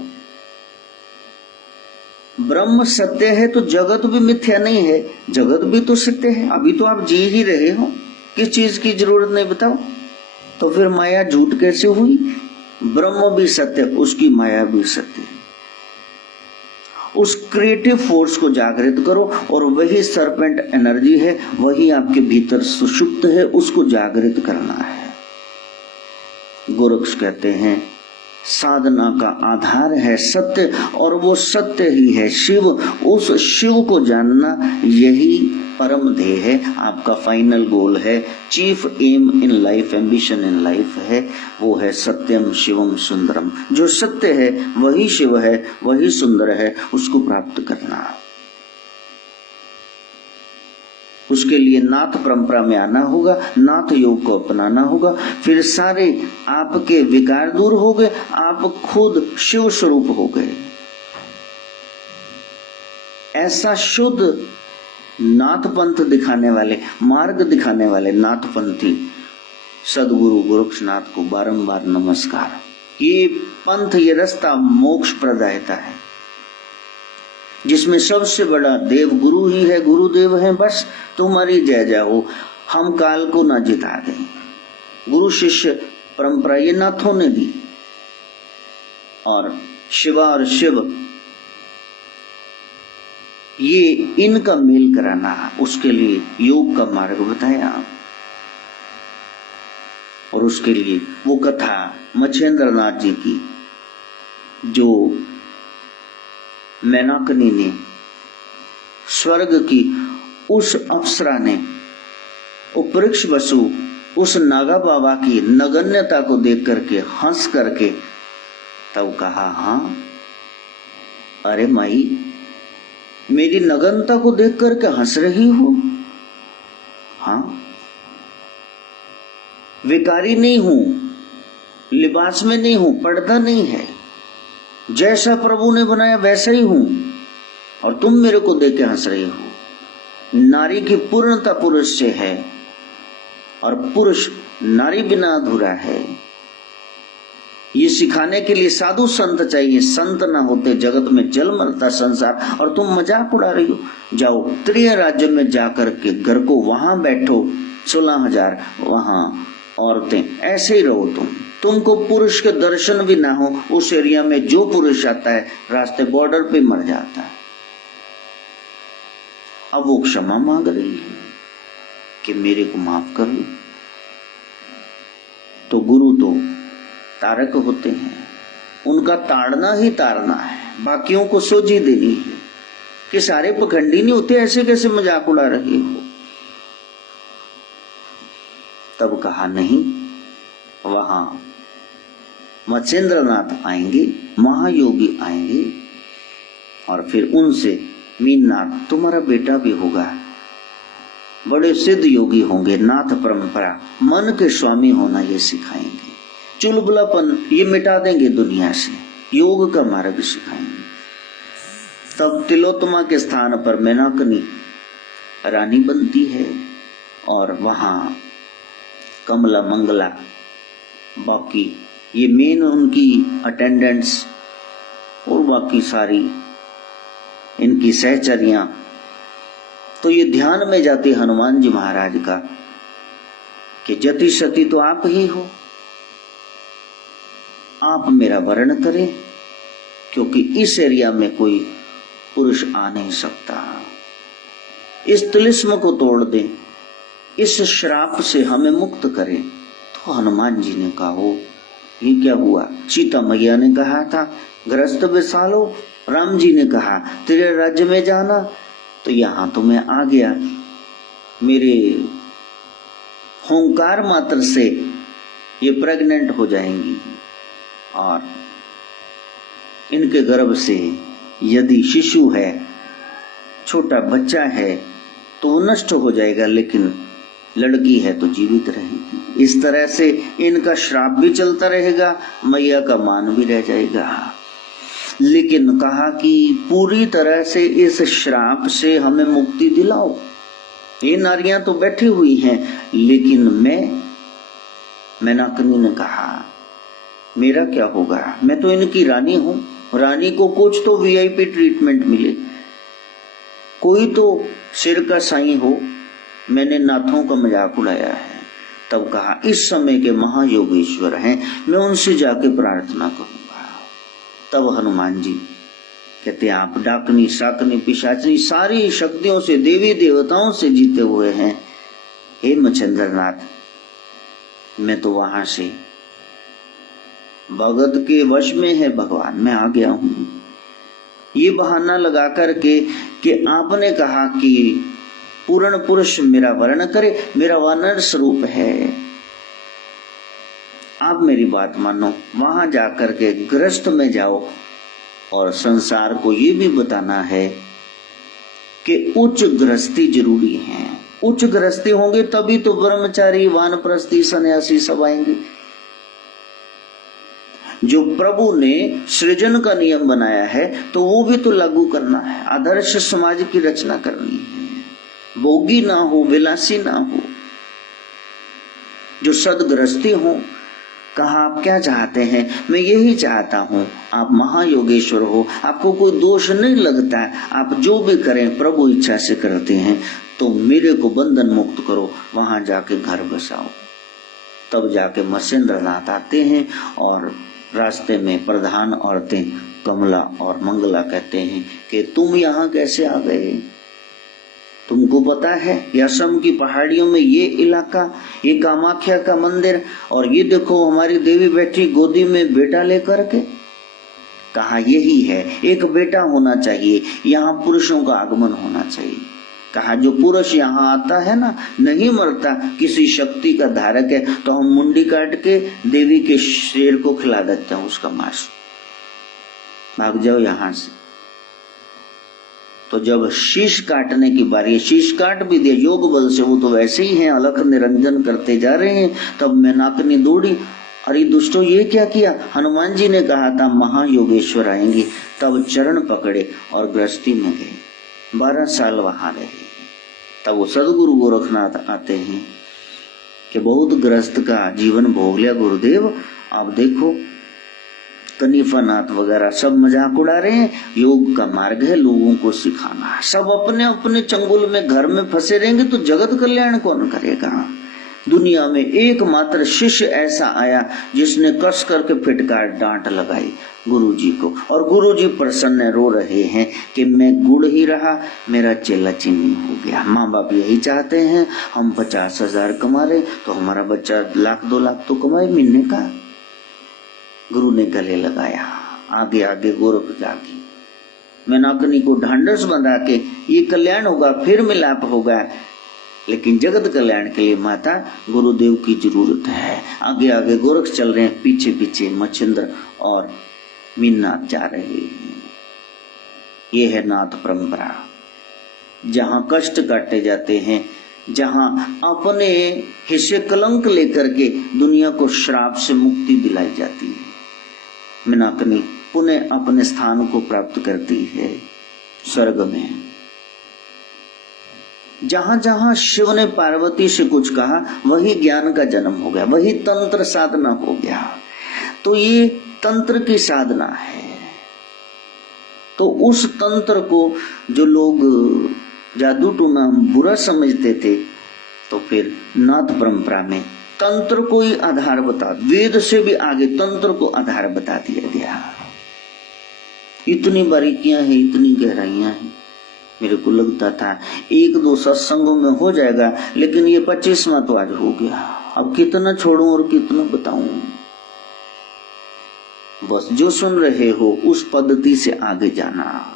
ब्रह्म सत्य है तो जगत भी मिथ्या नहीं है, जगत भी तो सत्य है। अभी तो आप जी ही रहे हो, किस चीज की जरूरत नहीं बताओ। तो फिर माया झूठ कैसे हुई? ब्रह्म भी सत्य, उसकी माया भी सत्य। उस क्रिएटिव फोर्स को जागृत करो, और वही सर्पेंट एनर्जी है, वही आपके भीतर सुषुप्त है, उसको जागृत करना है। गोरक्ष कहते हैं साधना का आधार है सत्य, और वो सत्य ही है शिव। उस शिव को जानना, यही परम ध्येय है, आपका फाइनल गोल है, chief aim in life, ambition in life है। वो है सत्यम शिवम सुंदरम। जो सत्य है वही शिव है, वही सुंदर है, उसको प्राप्त करना। उसके लिए नाथ परंपरा में आना होगा, नाथ योग को अपनाना होगा। फिर सारे आपके विकार दूर हो गए, आप खुद शिव स्वरूप हो गए। ऐसा शुद्ध नाथ पंथ दिखाने वाले, मार्ग दिखाने वाले नाथपंथी सदगुरु गोरक्षनाथ को बारंबार नमस्कार। ये पंथ, ये रास्ता मोक्ष प्रदायता है, जिसमें सबसे बड़ा देव गुरु ही है, गुरुदेव है। बस तुम्हारी जय जय हो, हम काल को ना जिता दें। गुरु शिष्य परंपरा ये नाथों ने दी, और शिवा और शिव ये इनका मेल कराना, उसके लिए योग का मार्ग बताया। और उसके लिए वो कथा मच्छेंद्र नाथ जी की, जो मैनाकनी ने, स्वर्ग की उस अप्सरा ने, उपवृक्ष वसु उस नागा बाबा की नगण्यता को देख करके हंस करके तब कहा, हाँ अरे माई, मेरी नगनता को देख करके हंस रही हो? हाँ, विकारी नहीं हूं, लिबास में नहीं हूं, पर्दा नहीं है, जैसा प्रभु ने बनाया वैसा ही हूं, और तुम मेरे को देख के हंस रही हो। नारी की पूर्णता पुरुष से है, और पुरुष नारी बिना अधूरा है। ये सिखाने के लिए साधु संत चाहिए, संत ना होते जगत में जल मरता संसार। और तुम मजाक उड़ा रही हो। जाओ त्रिय राज्य में जाकर के घर को, वहां बैठो, 16,000 वहां औरतें, ऐसे ही रहो। तुमको पुरुष के दर्शन भी ना हो, उस एरिया में जो पुरुष आता है रास्ते बॉर्डर पे मर जाता है। अब वो क्षमा मांग रही है कि मेरे को माफ कर लो। तो गुरु तो तारक होते हैं, उनका ताड़ना ही तारना है, बाकियों को सोझी देनी है कि सारे पखंडी नहीं होते, ऐसे कैसे मजाक उड़ा रही हो। तब कहा नहीं, वहां मच्छेंद्रनाथ आएंगे, महायोगी आएंगे, और फिर उनसे मीननाथ तुम्हारा बेटा भी होगा, बड़े सिद्ध योगी होंगे, नाथ परंपरा, मन के स्वामी होना ये सिखाएंगे, चुलबुलापन ये मिटा देंगे दुनिया से, योग का मार्ग सिखाएंगे। तब तिलोत्तमा के स्थान पर मेनाकनी रानी बनती है और वहां कमला मंगला, बाकी ये मेन उनकी अटेंडेंट्स और बाकी सारी इनकी सहचरियां, तो ये ध्यान में जाते हनुमान जी महाराज का कि जति सती तो आप ही हो, आप मेरा वर्ण करें, क्योंकि इस एरिया में कोई पुरुष आ नहीं सकता। इस तिलिस्म को तोड़ दें, इस श्राप से हमें मुक्त करें। तो हनुमान जी ने कहा हो ये क्या हुआ? सीता मैया ने कहा था ग्रस्त विशालो, राम जी ने कहा तेरे राज्य में जाना, तो यहां तो मैं आ गया। मेरे होंकार मात्र से ये प्रेग्नेंट हो जाएंगी और इनके गर्भ से यदि शिशु है, छोटा बच्चा है तो वो नष्ट हो जाएगा, लेकिन लड़की है तो जीवित रहेगी। इस तरह से इनका श्राप भी चलता रहेगा, मैया का मान भी रह जाएगा। लेकिन कहा कि पूरी तरह से इस श्राप से हमें मुक्ति दिलाओ। ये नारियां तो बैठी हुई हैं, लेकिन मेनाकनी ने कहा मेरा क्या होगा, मैं तो इनकी रानी हूं, रानी को कुछ तो वीआईपी ट्रीटमेंट मिले, कोई तो सिर का साईं हो। मैंने नाथों का मजाक उड़ाया है। तब कहा इस समय के महायोगेश्वर हैं, मैं उनसे जाके प्रार्थना करूंगा। तब हनुमान जी कहते हैं आप डाकनी शाकनी पिशाचनी सारी शक्तियों से, देवी देवताओं से जीते हुए हैं। हे मच्छिंद्रनाथ, मैं तो वहां से भगत के वश में है भगवान, मैं आ गया हूं। ये बहाना लगा करके कि आपने कहा कि पूर्ण पुरुष मेरा वर्ण करे, मेरा वानर स्वरूप है, आप मेरी बात मानो, वहां जाकर के ग्रस्त में जाओ और संसार को ये भी बताना है कि उच्च गृहस्थी जरूरी है। उच्च गृहस्थी होंगे तभी तो ब्रह्मचारी वानप्रस्थी सन्यासी सब आएंगे। जो प्रभु ने सृजन का नियम बनाया है तो वो भी तो लागू करना है, आदर्श समाज की रचना करनी है, भोगी ना हो, विलासी ना हो, जो सदगृहस्थी हो। कहा आप क्या चाहते हैं? मैं यही चाहता हूं आप महायोगेश्वर हो, आपको कोई दोष नहीं लगता है, आप जो भी करें प्रभु इच्छा से करते हैं, तो मेरे को बंधन मुक्त करो, वहां जाके घर बसाओ। तब जाके मत्स्येंद्रनाथ आते हैं और रास्ते में प्रधान औरतें कमला और मंगला कहते हैं कि तुम यहाँ कैसे आ गए? तुमको पता है असम की पहाड़ियों में ये इलाका, ये कामाख्या का मंदिर, और ये देखो हमारी देवी बैठी गोदी में बेटा लेकर के। कहा यही है, एक बेटा होना चाहिए, यहाँ पुरुषों का आगमन होना चाहिए। कहा जो पुरुष यहाँ आता है ना, नहीं मरता, किसी शक्ति का धारक है, तो हम मुंडी काट के देवी के शेर को खिला देते हैं उसका मांस, भाग जाओ यहाँ से। तो जब शीश काटने की बारी, शीश काट भी दिया योग बल से, वो तो वैसे ही हैं, अलख निरंजन करते जा रहे हैं। तब मेनाकनी दौड़ी, अरे दुष्टों ये क्या किया? हनुमान जी ने कहा था महायोगेश्वर आएंगे। तब चरण पकड़े और गृहस्थी में गए, 12 साल वहां रहे। तब वो सदगुरु गोरखनाथ आते हैं कि बहुत गृहस्थ का जीवन भोग लिया गुरुदेव, आप देखो कनीफानाथ वगैरह सब मजाक उड़ा रहे हैं, योग का मार्ग है, लोगों को सिखाना। सब अपने अपने चंगुल में घर में फंसे रहेंगे तो जगत कल्याण कौन करेगा? दुनिया में एकमात्र शिष्य ऐसा आया जिसने कस करके फिटकार डांट लगाई गुरुजी को, और गुरुजी प्रसन्न रो रहे हैं कि मैं गुड़ ही रहा, मेरा चेला चीनी हो गया। माँ बाप यही चाहते हैं हम 50,000 कमा रहे तो हमारा बच्चा 1,00,000 2 लाख तो कमाए महीने का। गुरु ने गले लगाया, आगे आगे गोरख जागी, मेनाकनी को ढांढस बंधा के ये कल्याण होगा, फिर मिलाप होगा, लेकिन जगत कल्याण के लिए माता गुरुदेव की जरूरत है। आगे आगे गोरख चल रहे हैं, पीछे पीछे मच्छिंद्र और मीननाथ जा रहे हैं। ये है नाथ परंपरा। जहाँ कष्ट काटे जाते हैं, जहाँ अपने हिस्से कलंक लेकर के दुनिया को श्राप से मुक्ति दिलाई जाती है, मिनाकनी पुनः अपने स्थान को प्राप्त करती है स्वर्ग में। जहां जहां शिव ने पार्वती से कुछ कहा वही ज्ञान का जन्म हो गया, वही तंत्र साधना हो गया। तो ये तंत्र की साधना है। तो उस तंत्र को जो लोग जादू टूना बुरा समझते थे, तो फिर नाथ परंपरा में तंत्र को ही आधार बता, वेद से भी आगे तंत्र को आधार बता दिया गया। इतनी बारीकियां हैं, इतनी गहराइयां हैं। मेरे को लगता था 1-2 सत्संगों में हो जाएगा, लेकिन ये 25वां तो आज हो गया। अब कितना छोड़ूं और कितना बताऊं। बस जो सुन रहे हो उस पद्धति से आगे जाना।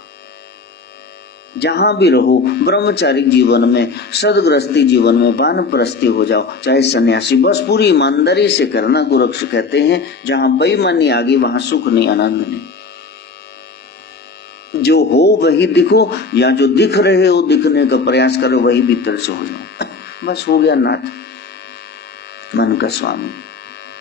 जहां भी रहो, ब्रह्मचारिक जीवन में, सदगृहस्थी जीवन में, वानप्रस्थी हो जाओ, चाहे सन्यासी, बस पूरी ईमानदारी से करना। गोरक्ष कहते हैं जहां बेईमानी आ गई वहां सुख नहीं, आनंद नहीं। जो हो वही दिखो, या जो दिख रहे हो दिखने का प्रयास करो, वही भीतर से हो जाओ। बस हो गया नाथ मन का स्वामी,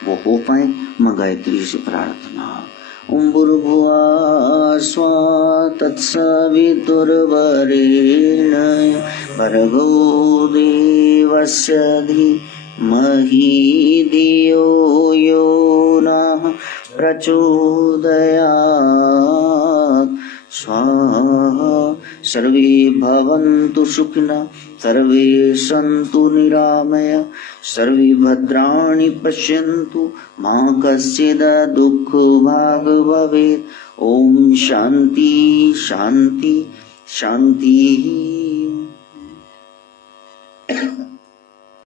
वो हो पाए। मैं गायत्री से प्रार्थना। ओम भूर्भुवः स्वः तत्सवितुर्वरेण्यं भर्गो देवस्य धीमहि धियो यो नः प्रचोदयात्। स्वाहा। सर्वे भवन्तु सुखिनः, सर्वे सन्तु निरामया, सर्वे भद्राणि पश्यन्तु, मा कश्चित् दुःखभाग् भवेत्। ओम शांति शांति शांति।